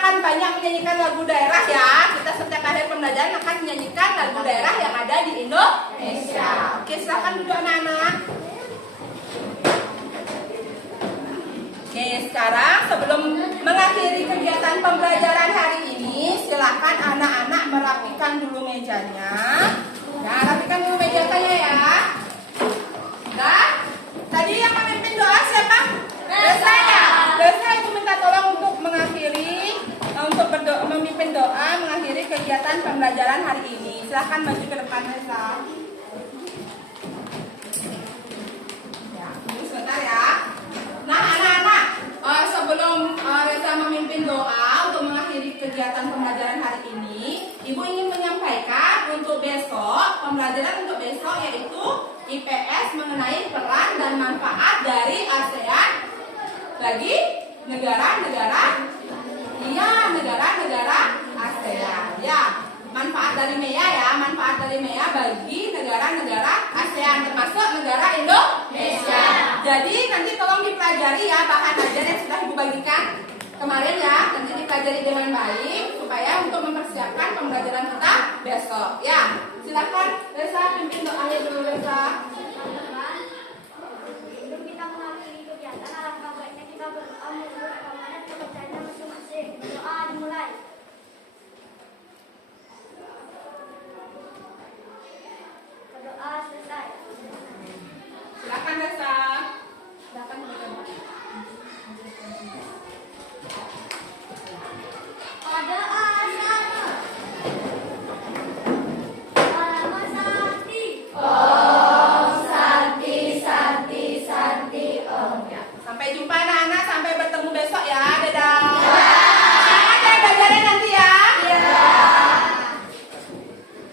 akan banyak menyanyikan lagu daerah ya. Kita setiap akhir pembelajaran akan menyanyikan lagu daerah yang ada di Indonesia. Oke, silakan duduk anak-anak. Oke, sekarang sebelum mengakhiri kegiatan pembelajaran hari ini, silakan anak-anak merapikan dulu mejanya. Nah, rapikan dulu mejanya ya. Nah, tadi yang memimpin doa siapa? Desa ya. Desa itu minta tolong untuk mengakhiri, untuk berdoa, memimpin doa, mengakhiri kegiatan pembelajaran hari ini. Silakan maju ke depan Desa. Ya, tunggu sebentar ya. Nah, anak-anak, sebelum Reza memimpin doa untuk mengakhiri kegiatan pembelajaran hari ini, Ibu ingin menyampaikan untuk besok, pembelajaran untuk besok yaitu IPS mengenai peran dan manfaat dari ASEAN bagi negara-negara ASEAN. Ya, manfaat dari MEA ya, manfaat dari MEA bagi negara-negara ASEAN termasuk negara Indonesia. Jadi nanti tolong dipelajari ya bahan ajar yang sudah Ibu bagikan kemarin ya, nanti dipelajari dengan baik supaya untuk mempersiapkan pembelajaran kita besok. Ya, silakan Reza pimpin doanya dulu Reza.